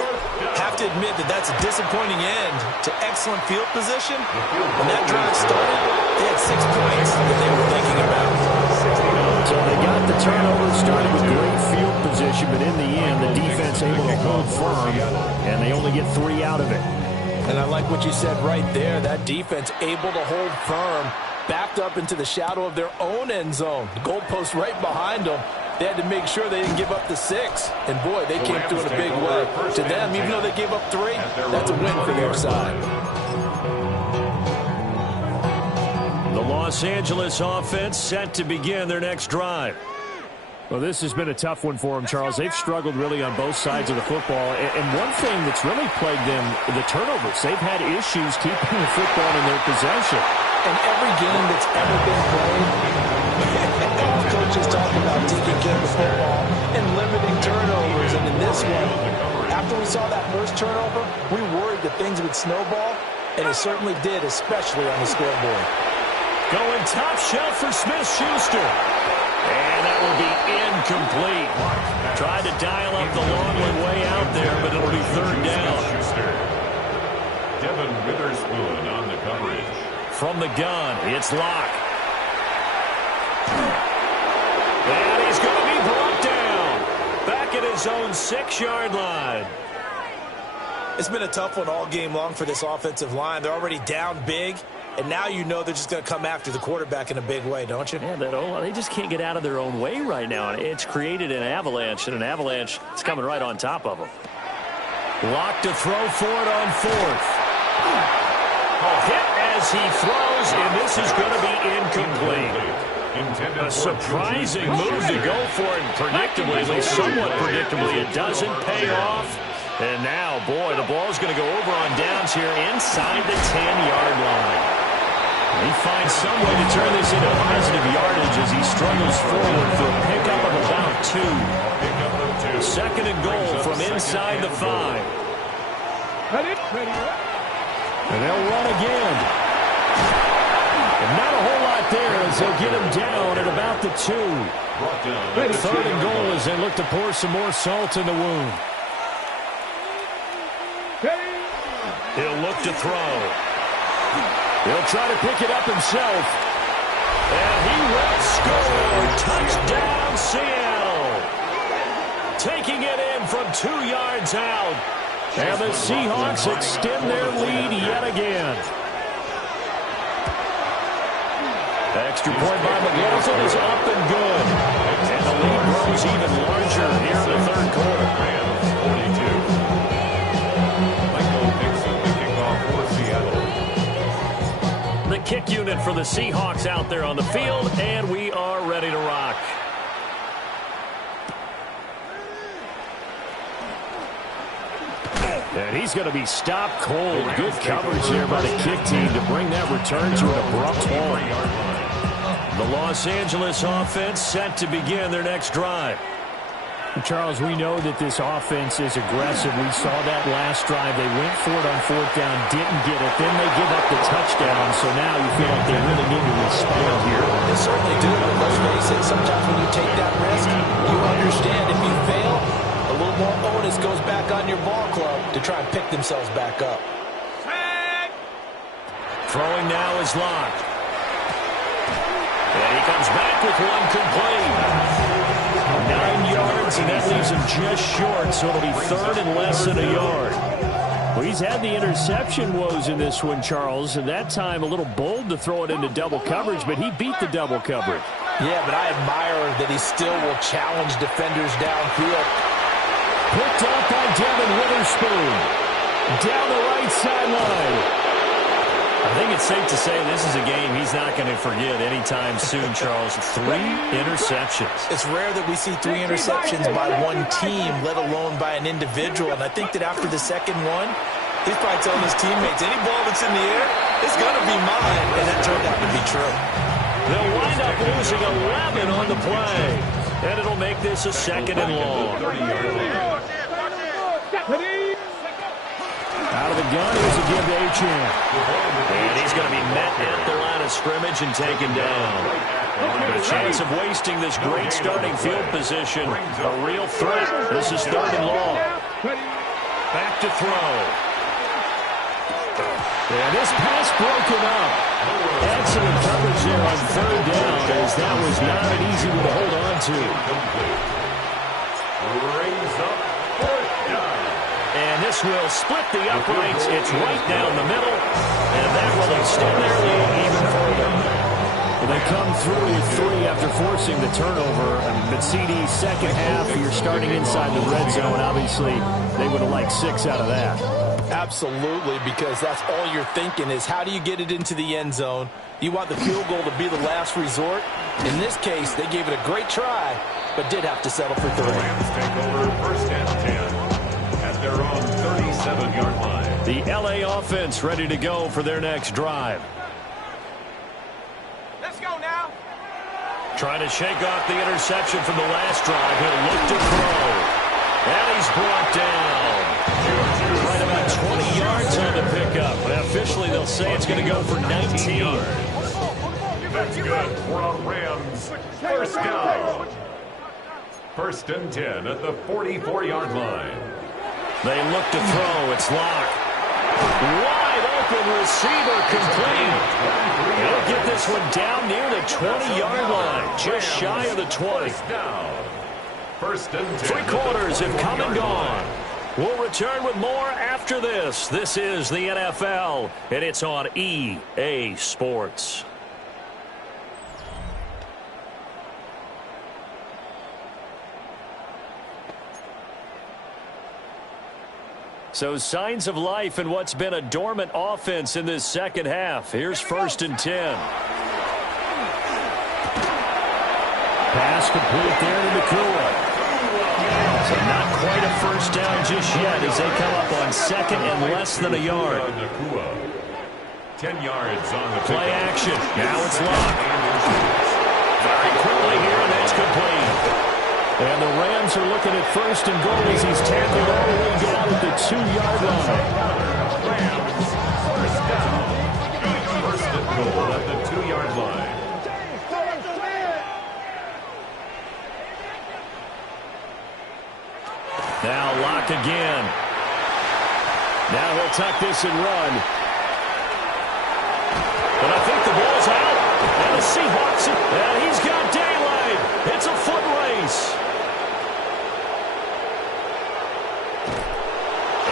Have to admit that that's a disappointing end to excellent field position. When that drive started, they had 6 points that they were thinking about. So they got the turnover, started with great field position, but in the end, the defense able to hold firm, and they only get 3 out of it. And I like what you said right there. That defense able to hold firm, backed up into the shadow of their own end zone. The goalpost right behind them. They had to make sure they didn't give up the 6. And, boy, they came through in a big way. To them, even though they gave up 3, that's a win for their side. The Los Angeles offense set to begin their next drive. Well, this has been a tough one for them, Charles. They've struggled really on both sides of the football. And one thing that's really plagued them, the turnovers. They've had issues keeping the football in their possession. And every game that's ever been played, coaches talk about taking care of the football and limiting turnovers. And in this one, after we saw that first turnover, we worried that things would snowball, and it certainly did, especially on the scoreboard. Going top shelf for Smith-Schuster. And that will be incomplete. Tried to dial up the long one way out there, but it'll be 3rd down. Devin Witherspoon on the coverage. From the gun, it's Locke. And he's going to be brought down. Back at his own 6-yard line. It's been a tough one all game long for this offensive line. They're already down big, and now you know they're just going to come after the quarterback in a big way, don't you? Yeah, they just can't get out of their own way right now. It's created an avalanche, and an avalanche is coming right on top of them. Locke to throw for it on 4th. Hit as he throws, and this is going to be incomplete. A surprising move to go for it predictably, at least somewhat predictably. It doesn't pay off. And now, boy, the ball's going to go over on downs here inside the 10-yard line. He finds some way to turn this into positive yardage as he struggles forward for a pickup of about 2. 2nd and goal from inside the 5. And they'll run again. And not a whole lot there as they'll get him down at about the 2. 3rd and goal as they look to pour some more salt in the wound. He'll look to throw. He'll try to pick it up himself. And he will score. Touchdown, Seattle. Taking it in from 2 yards out. And the Seahawks extend their lead yet again. Extra point by McLaughlin is up and good. And the lead grows even larger here in the 3rd quarter. Rams 42. Michael Dixon, the kickoff for Seattle. The kick unit for the Seahawks out there on the field, and we are ready to rock. And he's going to be stopped cold. Good coverage there by the kick team to bring that return to an abrupt halt. The Los Angeles offense set to begin their next drive. Charles, we know that this offense is aggressive. We saw that last drive. They went for it on 4th down, didn't get it. Then they give up the touchdown. So now you feel like they really need to respond here. They certainly do, but let's face it, sometimes when you take that risk, you understand if you fail, a little more onus goes back on your ball club to try and pick themselves back up. Throwing now is locked. And he comes back with one complete. 9 yards, and that leaves him just short, so it'll be 3rd and less than a yard. Well, he's had the interception woes in this one, Charles, and that time a little bold to throw it into double coverage, but he beat the double coverage. Yeah, but I admire that he still will challenge defenders downfield. Picked up by Devin Witherspoon. Down the right sideline. I think it's safe to say this is a game he's not going to forget anytime soon, Charles. 3 interceptions. It's rare that we see 3 interceptions by one team, let alone by an individual. And I think that after the second one, he's probably telling his teammates, any ball that's in the air, it's going to be mine. And that turned out to be true. They'll wind up losing 11 on the play. And it'll make this a 2nd and long. Out of the gun, here's a give to Achane. And he's going to be met at the line of scrimmage and taken down. A chance of wasting this great starting field position. A real threat. This is 3rd and long. Back to throw. And this pass broken up. Excellent coverage there on 3rd down, as that was not an easy one to hold on to. Brings up 4th down. And this will split the uprights. It's right down the middle. And that will extend their lead even further. Well, they come through with 3 after forcing the turnover. But CD, second half, you're starting inside the red zone. Obviously, they would have liked 6 out of that. Absolutely, because that's all you're thinking is how do you get it into the end zone? You want the field goal to be the last resort. In this case, they gave it a great try, but did have to settle for 3. The Rams take over 1st and 10 at their own 37-yard line. The LA offense ready to go for their next drive. Let's go now. Trying to shake off the interception from the last drive. He'll look to throw. And he's brought down. Right about 20 yards on the pickup. But officially, they'll say it's going to go for 19 yards. That's good for a Rams 1st down. 1st and 10 at the 44-yard line. They look to throw. It's locked. Wide open receiver complete. He'll get this one down near the 20-yard line. Just shy of the 20. Down. 1st and 10. 3 quarters have come and gone. We'll return with more after this. This is the NFL, and it's on EA Sports. So signs of life in what's been a dormant offense in this second half. Here's 1st and 10. Pass complete there to Nakua. So not quite a 1st down just yet as they come up on 2nd and less than a yard. 10 yards on the Play action. Now it's locked. Very quickly here, and that's complete. And the Rams are looking at first and goal as he's tackled all the way down at the 2-yard line. Rams, first down. First and goal at the 2-yard line. Now Lock again. Now he'll tuck this and run. But I think the ball's out. And the Seahawks, and he's got daylight. It's a foot race.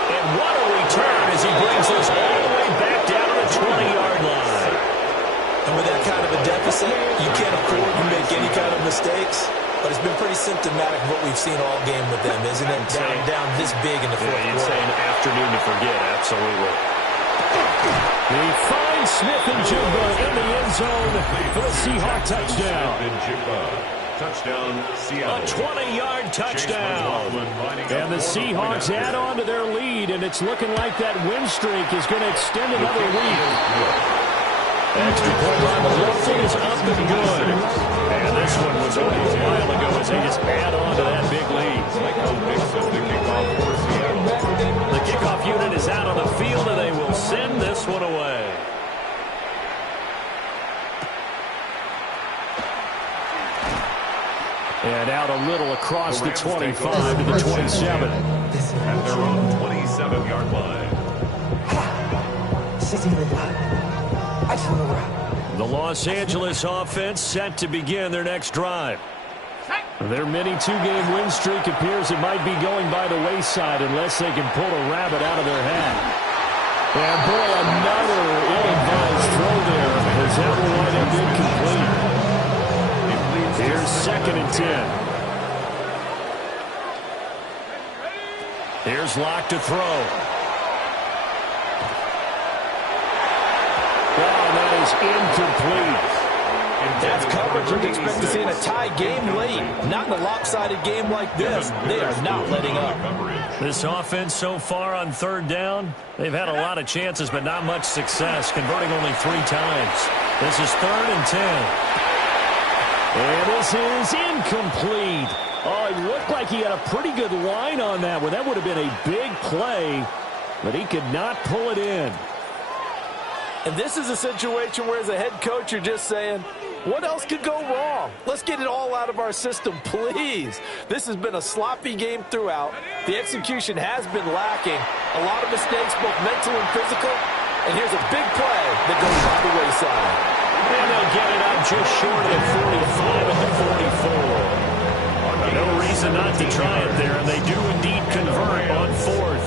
And what a return as he brings this all the way back down to the 20-yard line. And with that kind of a deficit, you can't afford to make any kind of mistakes. But it's been pretty symptomatic of what we've seen all game with them, isn't it? Down this big in the fourth quarter. You'd say an afternoon to forget, absolutely. He finds Smith-Njigba in the end zone for the Seahawk touchdown. Touchdown, Seattle. A 20-yard touchdown. And the Seahawks add on to their lead, and it's looking like that win streak is going to extend another week. Extra point line, the lifting is up and good. And this one was over a while ago as they just add on to that big lead. The kickoff unit is out on the field, and they will send this one away. And out a little across the 25 to the 27. At their own 27-yard line. The Los Angeles offense set to begin their next drive. Their mini two-game win streak appears it might be going by the wayside unless they can pull a rabbit out of their hat. And boy, another ill-advised throw there as that will wind up incomplete. Here's 2nd and 10. Here's Lock to throw. That is incomplete. That's coverage you'd expect to see in a tie game late. Not in a lopsided game like this. They are not letting up. This offense so far on 3rd down, they've had a lot of chances but not much success, converting only 3 times. This is 3rd and 10. And this is incomplete. Oh, it looked like he had a pretty good line on that one. That would have been a big play, but he could not pull it in. And this is a situation where as a head coach you're just saying, what else could go wrong? Let's get it all out of our system, please. This has been a sloppy game throughout. The execution has been lacking. A lot of mistakes, both mental and physical. And here's a big play that goes by the wayside. And they'll get it up just short of the 45 at the 44. No reason not to try it there, and they do indeed convert on 4th.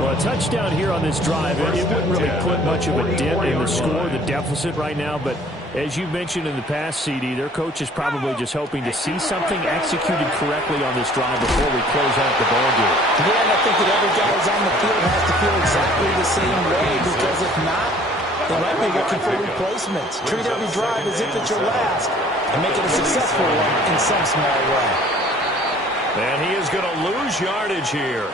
Well, a touchdown here on this drive, it wouldn't really put much of a dent in the score, the deficit right now, but as you mentioned in the past, CD, their coach is probably just hoping to see something executed correctly on this drive before we close out the ball game. Yeah, and I think that every guy who's on the field has to feel exactly the same way, because if not, they might be looking for replacements. Treat every drive as if it's your last and make it a successful one in some small way. And he is going to lose yardage here.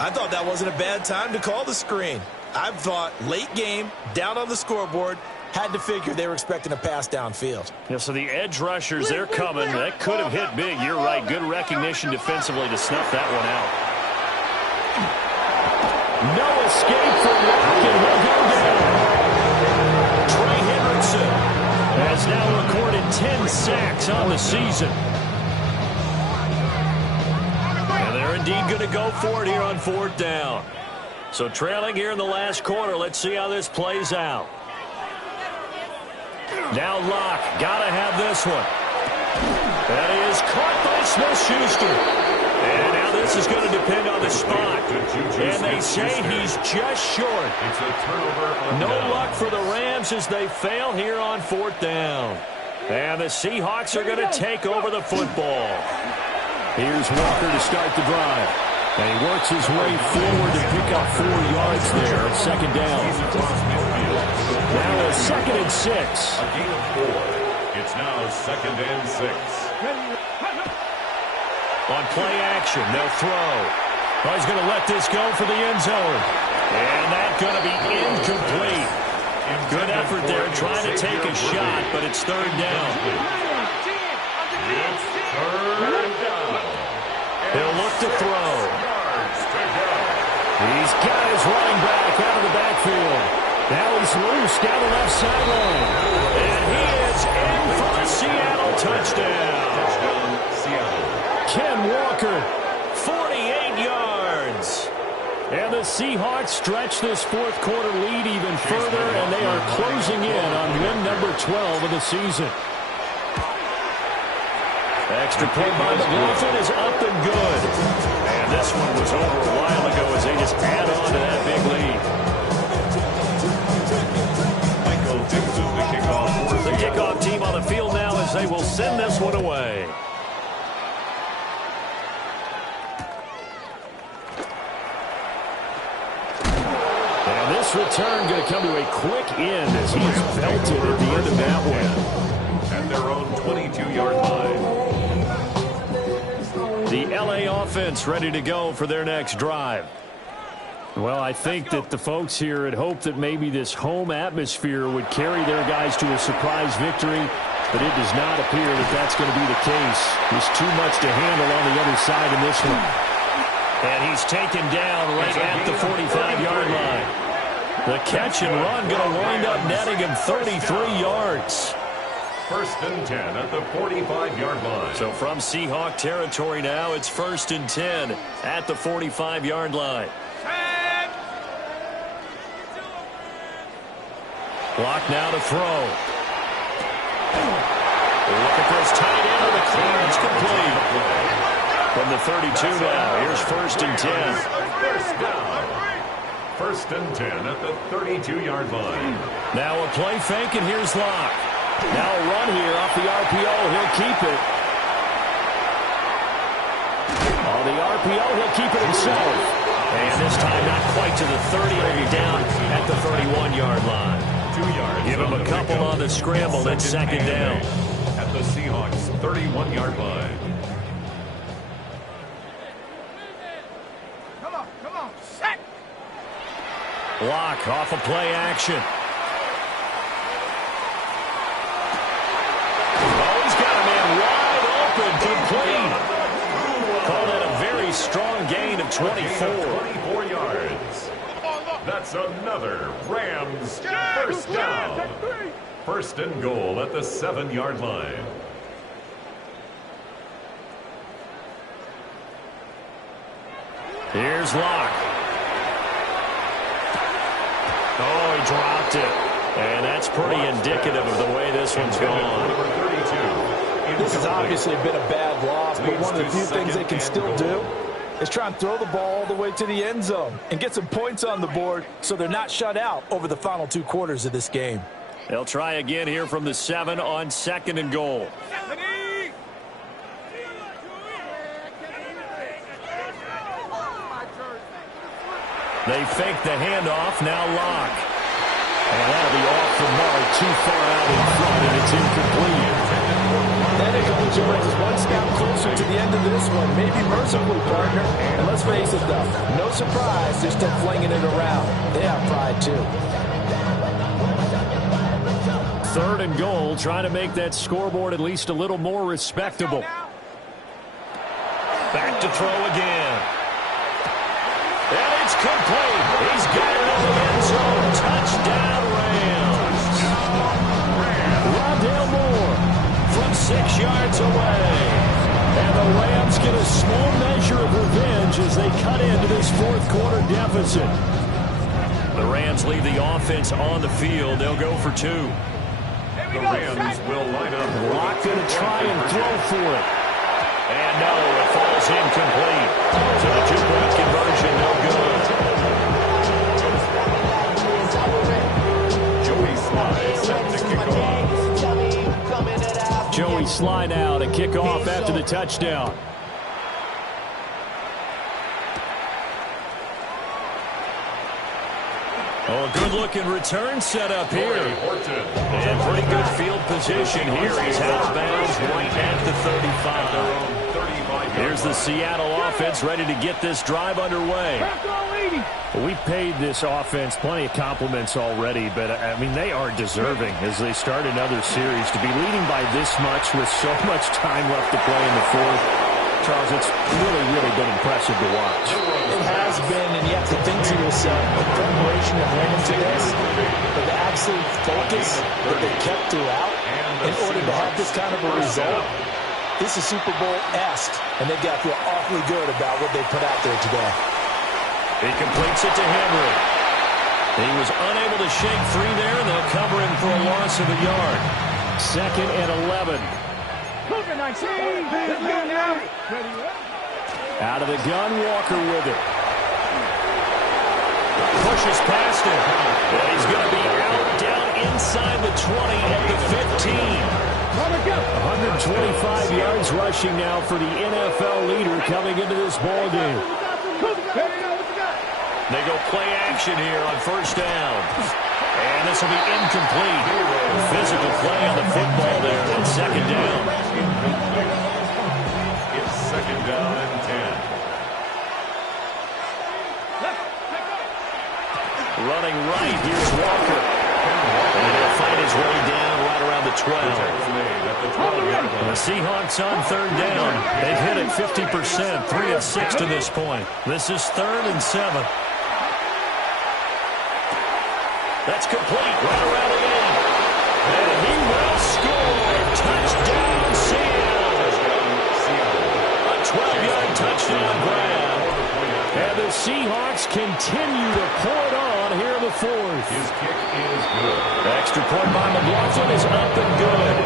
I thought that wasn't a bad time to call the screen. I thought late game, down on the scoreboard, had to figure they were expecting a pass downfield. Yeah, so the edge rushers, they're coming. That could have hit big. You're right. Good recognition defensively to snuff that one out. No escape for Lock, and he'll go down. Trey Hendrickson has now recorded 10 sacks on the season. And they're indeed going to go for it here on 4th down. So trailing here in the last quarter. Let's see how this plays out. Now Lock, gotta have this one. That is caught by Smith-Schuster. And now this is going to depend on the spot. And they say he's just short. No luck for the Rams as they fail here on 4th down. And the Seahawks are going to take over the football. Here's Walker to start the drive. And he works his way forward to pick up 4 yards there. 2nd down. Now a 2nd and 6. A gain of 4. It's now 2nd and 6. On play action, they'll throw. Oh, he's going to let this go for the end zone. And that's going to be incomplete. Good effort there trying to take a shot, but it's 3rd down. It's 3rd to throw. He's got his running back out of the backfield. Now he's loose down the left sideline. And he is in for a Seattle touchdown. Ken Walker, 48 yards. And the Seahawks stretch this fourth quarter lead even further, and they are closing in on win number 12 of the season. Extra point by McLaughlin is up and good. And this one was over a while ago as they just add on to that big lead. The kickoff team on the field now as they will send this one away. And this return going to come to a quick end as he's belted at the end of that one. At their own 22-yard line. The LA offense ready to go for their next drive. Well, I think that the folks here had hoped that maybe this home atmosphere would carry their guys to a surprise victory, but it does not appear that that's going to be the case. There's too much to handle on the other side in this one. And he's taken down right at the 45-yard line. The catch and run going to wind up netting him 33 yards. First and 10 at the 45-yard line. So from Seahawk territory now, it's first and 10 at the 45-yard line. Block now to throw. Looking for his tight end of the clearance complete. From the 32 now, here's first and 10. First down. First and 10 at the 32-yard line. Now a play fake, and here's Locke. Now a run here off the RPO. He'll keep it. On the RPO, he'll keep it himself. And this time not quite to the 30. He'll be down at the 31-yard line. 2 yards. Give him a couple on the scramble. That's second down. At the Seahawks 31-yard line. Come on, set. Locke off a play action. Oh, he's got a man wide open, complete. Called it a very strong gain of 24. 24 yards. That's another Rams first down. First and goal at the 7-yard line. Here's Locke. Oh, he dropped it. And that's pretty indicative of the way this one's gone. This has obviously been a bad loss, but one of the few things they can still do is try and throw the ball all the way to the end zone and get some points on the board so they're not shut out over the final 2 quarters of this game. They'll try again here from the 7 on second and goal. They fake the handoff, now Locke. And that'll be off the mark, too far out in front, and it's incomplete. That incompletion brings us one step closer to the end of this one. Maybe mercifully, partner. And let's face it, though, no surprise, they're still flinging it around. They have pride, too. Third and goal, trying to make that scoreboard at least a little more respectable. Back to throw again. And it's complete. He's got it in the end zone. Touchdown, Rams. Rondale Moore from 6 yards away. And the Rams get a small measure of revenge as they cut into this fourth quarter deficit. The Rams leave the offense on the field. They'll go for 2. The Rams will line up. Locke going to try and throw for it. And no, it falls incomplete. So the 2-point conversion, no good. Joey Sly set to kick off. Joey Sly now to kick off after the touchdown. Oh, a good-looking return set up here. And pretty good field position here. He's outbound right at the 35. Here's the Seattle offense ready to get this drive underway. We paid this offense plenty of compliments already, but, I mean, they are deserving as they start another series. To be leading by this much with so much time left to play in the fourth, Charles, it's really, really been impressive to watch. It has been, and you have to think to yourself, the preparation of winning to this, but the absolute focus that they kept throughout in order to have this kind of a result. This is Super Bowl-esque, and they've got to feel awfully good about what they put out there today. He completes it to Henry. He was unable to shake free there, and they'll cover him for a loss of a yard. 2nd and 11. Out of the gun, Walker with it. Pushes past him. And he's going to be out down inside the 20 at the 15. 125 yards rushing now for the NFL leader coming into this ball game. They go play action here on 1st down. And this will be incomplete. Physical play on the football there on 2nd down. It's 2nd down and 10. Running right, here's Walker. And he'll find his way down right around the 12. The Seahawks on 3rd down. They've hit it 50%, 3 of 6 to this point. This is 3rd and 7. That's complete, right around the 8. And he will score. Touchdown, Seattle. A 12-yard touchdown grab. And the Seahawks continue to pour it on here in the 4th. His kick is good. Extra point by McLaughlin is up and good.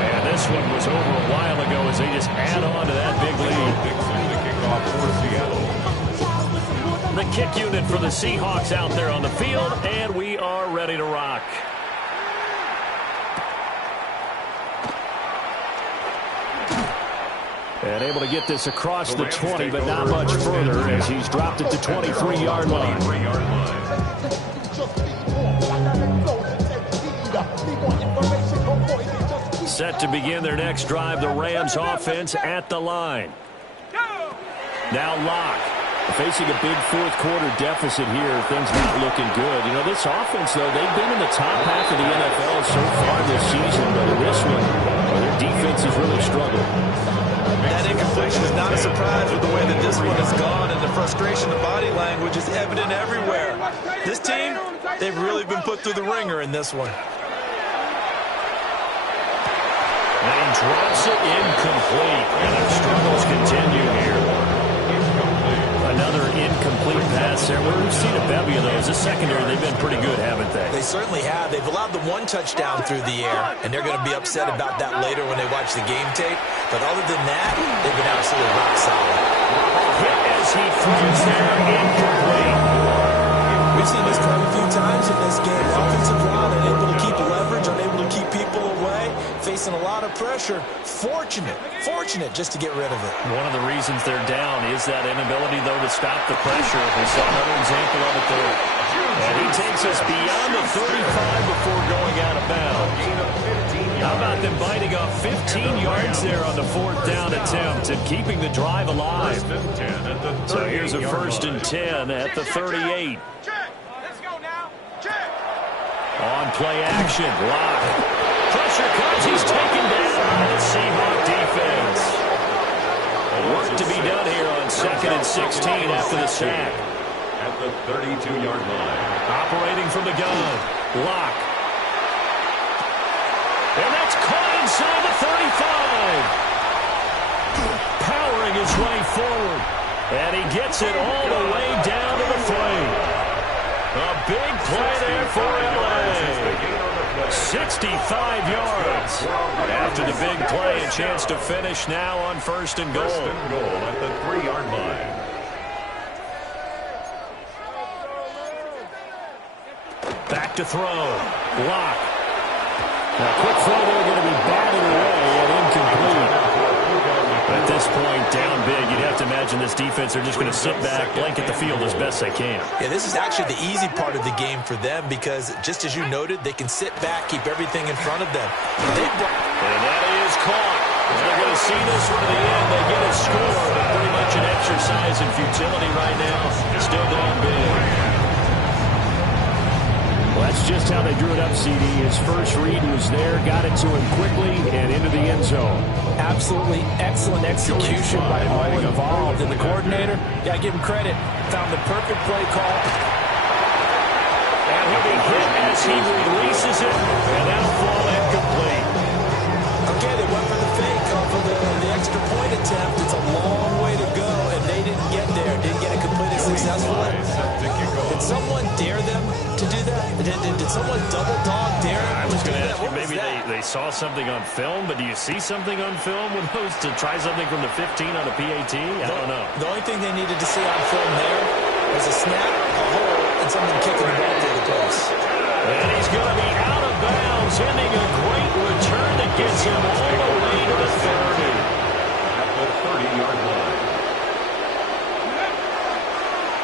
And this one was over a while ago as they just add on to that big lead. Dixon to kick off for Seattle. The kick unit for the Seahawks out there on the field, and we are ready to rock. And able to get this across the 20, but not much further as he's dropped it to 23-yard line. Set to begin their next drive, the Rams offense at the line. Now Locke. Facing a big 4th quarter deficit here, things not looking good. You know, this offense, though, they've been in the top half of the NFL so far this season, but in this one, their defense has really struggled. That incompletion is not a surprise with the way that this one has gone, and the frustration, the body language is evident everywhere. This team, they've really been put through the ringer in this one. And he drops it incomplete, and their struggles continue here. Another incomplete pass there. We've seen a bevy of those. The secondary, they've been pretty good, haven't they? They certainly have. They've allowed the 1 touchdown through the air, and they're going to be upset about that later when they watch the game tape. But other than that, they've been absolutely rock solid. Hit as he throws there, incomplete. We've seen this quite a few times in this game. Offensive line unable to keep leverage, unable to keep people away, facing a lot of pressure. Fortunate just to get rid of it. One of the reasons they're down is that inability, though, to stop the pressure. We saw another example of it there. And he takes us beyond the 35 before going out of bounds. How about them biting off 15 yards there on the 4th down attempt and keeping the drive alive? So here's a 1st and 10 at the 38. On play action, Locke. Pressure comes, he's taken down by the Seahawk defense. Work to be done here on 2nd and 16 after the sack. At the 32-yard line. Operating from the gun, Locke. And that's caught inside the 35. Powering his way forward. And he gets it all the way down to the 3. A big play there for LA. 65 yards. After the big play, a chance to finish now on 1st and goal. 1st and goal at the 3-yard line. Back to throw. Locke. Now, quick throw there, going to be batted away and incomplete. At this point, down big, you'd have to imagine this defense, they're just going to sit back, blanket the field as best they can. Yeah, this is actually the easy part of the game for them because, just as you noted, they can sit back, keep everything in front of them. And that is caught. And they're going to see this one to the end. They get a score, but pretty much an exercise in futility right now. Still down big. Well, that's just how they drew it up, CD. His first read was there, got it to him quickly, and into the end zone. Absolutely excellent execution by all involved. And the coordinator, got to give him credit, found the perfect play call. And he'll be hit as he releases it, and that'll fall incomplete. Okay, they went for the fake off of the extra point attempt. It's a long way to go, and they didn't get there. Didn't get it completed successfully. Did someone dare them to do that? Did someone double dog dare them? I was going to ask you, maybe they saw something on film, but do you see something on film with those to try something from the 15 on a PAT? I don't know. The only thing they needed to see on film there was a snap, a hole, and someone kicking the ball through the post. And he's going to be out of bounds, ending a great return that gets him all the way to the 30. At the 30-yard line.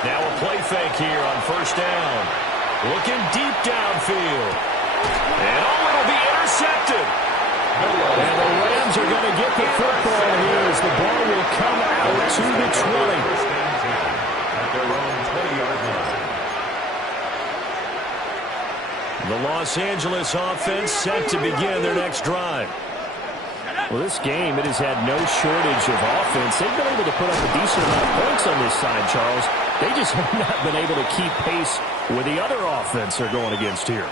Now a play fake here on first down. Looking deep downfield. And it'll be intercepted. And the Rams are going to get the football here as the ball will come out to the 20. First and 10 at their own 20-yard line. The Los Angeles offense set to begin their next drive. Well, this game, it has had no shortage of offense. They've been able to put up a decent amount of points on this side, Charles. They just have not been able to keep pace with the other offense they're going against here.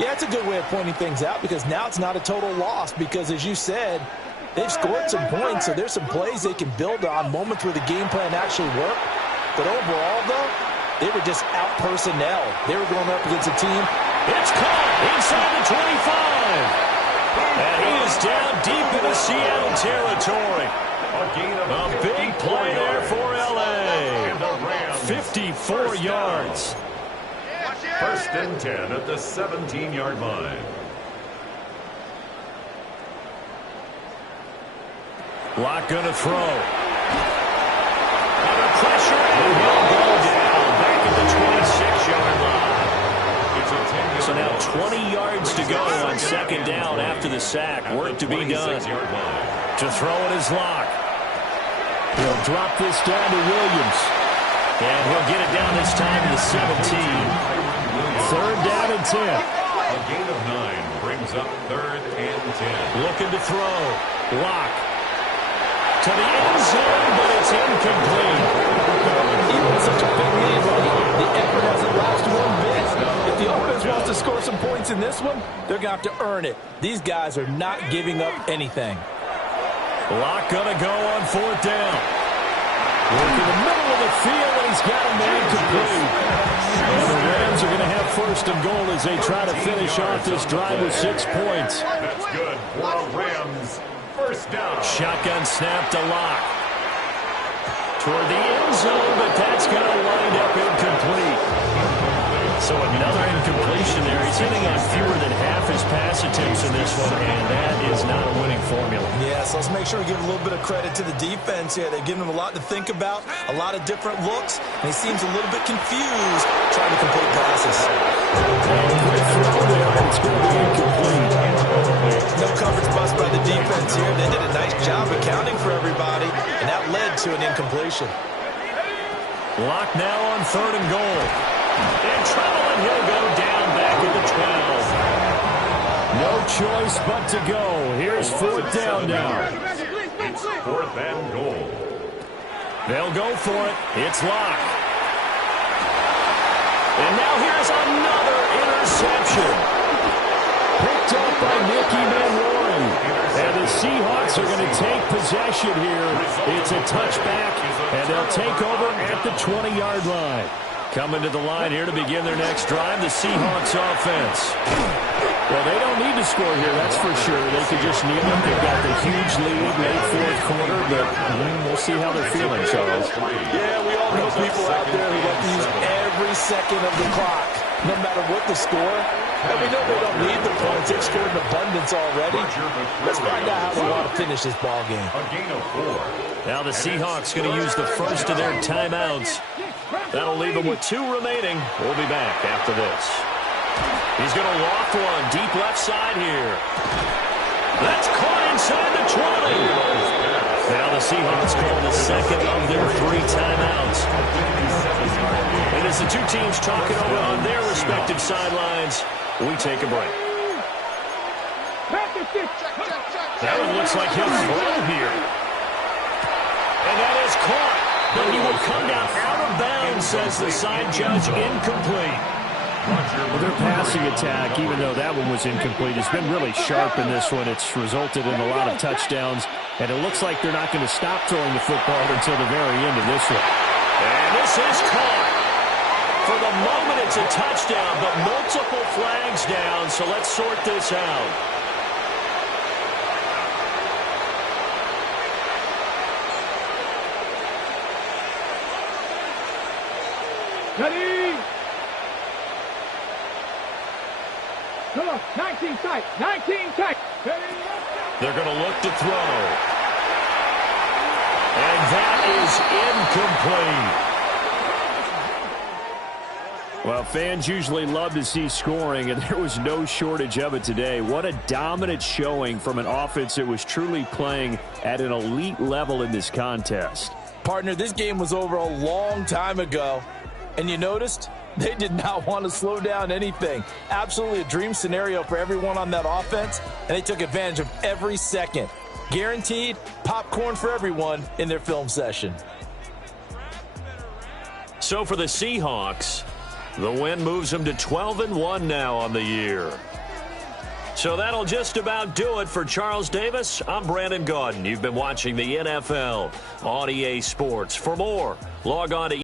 Yeah, it's a good way of pointing things out because now it's not a total loss because, as you said, they've scored some points, so there's some plays they can build on, moments where the game plan actually worked. But overall, though, they were just out personnel. They were going up against a team. It's caught inside the 25. And he is down deep into Seattle territory. A big play there for L.A. 54 yards. First and 10 at the 17-yard line. Lock going to throw. Under pressure, and he'll go down back at the 26-yard line. So now 20 yards to go on second down after the sack. Work to be done. To throw it is Lock. He'll drop this down to Williams. And he'll get it down this time to the 17. Third down and 10. A gain of 9 brings up third and 10. Looking to throw. Lock. To the end zone, but it's incomplete. Even with such a big lead, the effort hasn't lasted one bit. If the offense wants to score some points in this one, they're going to have to earn it. These guys are not giving up anything. Lock going to go on fourth down. Look in the middle of the field, and he's got a man complete. And the Rams are going to have first and goal as they try to finish off this drive with 6 points. That's good for a Rams. First down. Shotgun snap to Lock. Toward the end zone, but that's going to wind up incomplete. So another incompletion there. He's hitting on fewer than half his pass attempts in this one, and that is not a winning formula. Yeah, so let's make sure we give a little bit of credit to the defense here. They've given him a lot to think about, a lot of different looks, and he seems a little bit confused trying to complete passes. It's going to be incomplete. No coverage bust by the defense here. They did a nice job accounting for everybody, and that led to an incompletion. Lock now on third and goal. In trouble, and he'll go down back at the 12. No choice but to go. Here's fourth down now. It's fourth and goal. They'll go for it. It's Lock. And now here's another interception. Picked up by Nicky Manwaring. And the Seahawks are going to take possession here. It's a touchback, and they'll take over at the 20-yard line. Coming to the line here to begin their next drive, the Seahawks offense. Well, they don't need to score here, that's for sure. They could just kneel it. They've got the huge lead late fourth quarter, but we'll see how they're feeling, Charles. Yeah, we all know people out there who like to use every second of the clock, no matter what the score. And we know they don't need the points. They've scored in abundance already. Let's find out how they want to finish this ball game. A gain of 4. Now the Seahawks going to use the first of their timeouts. That'll leave them with 2 remaining. We'll be back after this. He's going to loft one deep left side here. That's caught inside the 20. Now the Seahawks call the second of their 3 timeouts. And as the two teams talking over on their respective sidelines, we take a break. That one looks like he'll throw here. And that is caught. But he will come down out of bounds, says the side judge, incomplete. Well, their passing attack, even though that one was incomplete, has been really sharp in this one. It's resulted in a lot of touchdowns, and it looks like they're not going to stop throwing the football until the very end of this one. And this is caught. For the moment, it's a touchdown, but multiple flags down, so let's sort this out. Ready? Come on, 19 tight, 19 tight. They're going to look to throw. And that is incomplete. Well, fans usually love to see scoring, and there was no shortage of it today. What a dominant showing from an offense that was truly playing at an elite level in this contest. Partner, this game was over a long time ago, and you noticed they did not want to slow down anything. Absolutely a dream scenario for everyone on that offense, and they took advantage of every second. Guaranteed popcorn for everyone in their film session. So for the Seahawks, the win moves them to 12-1 now on the year. So that'll just about do it for Charles Davis. I'm Brandon Gaudin. You've been watching the NFL on EA Sports. For more, log on to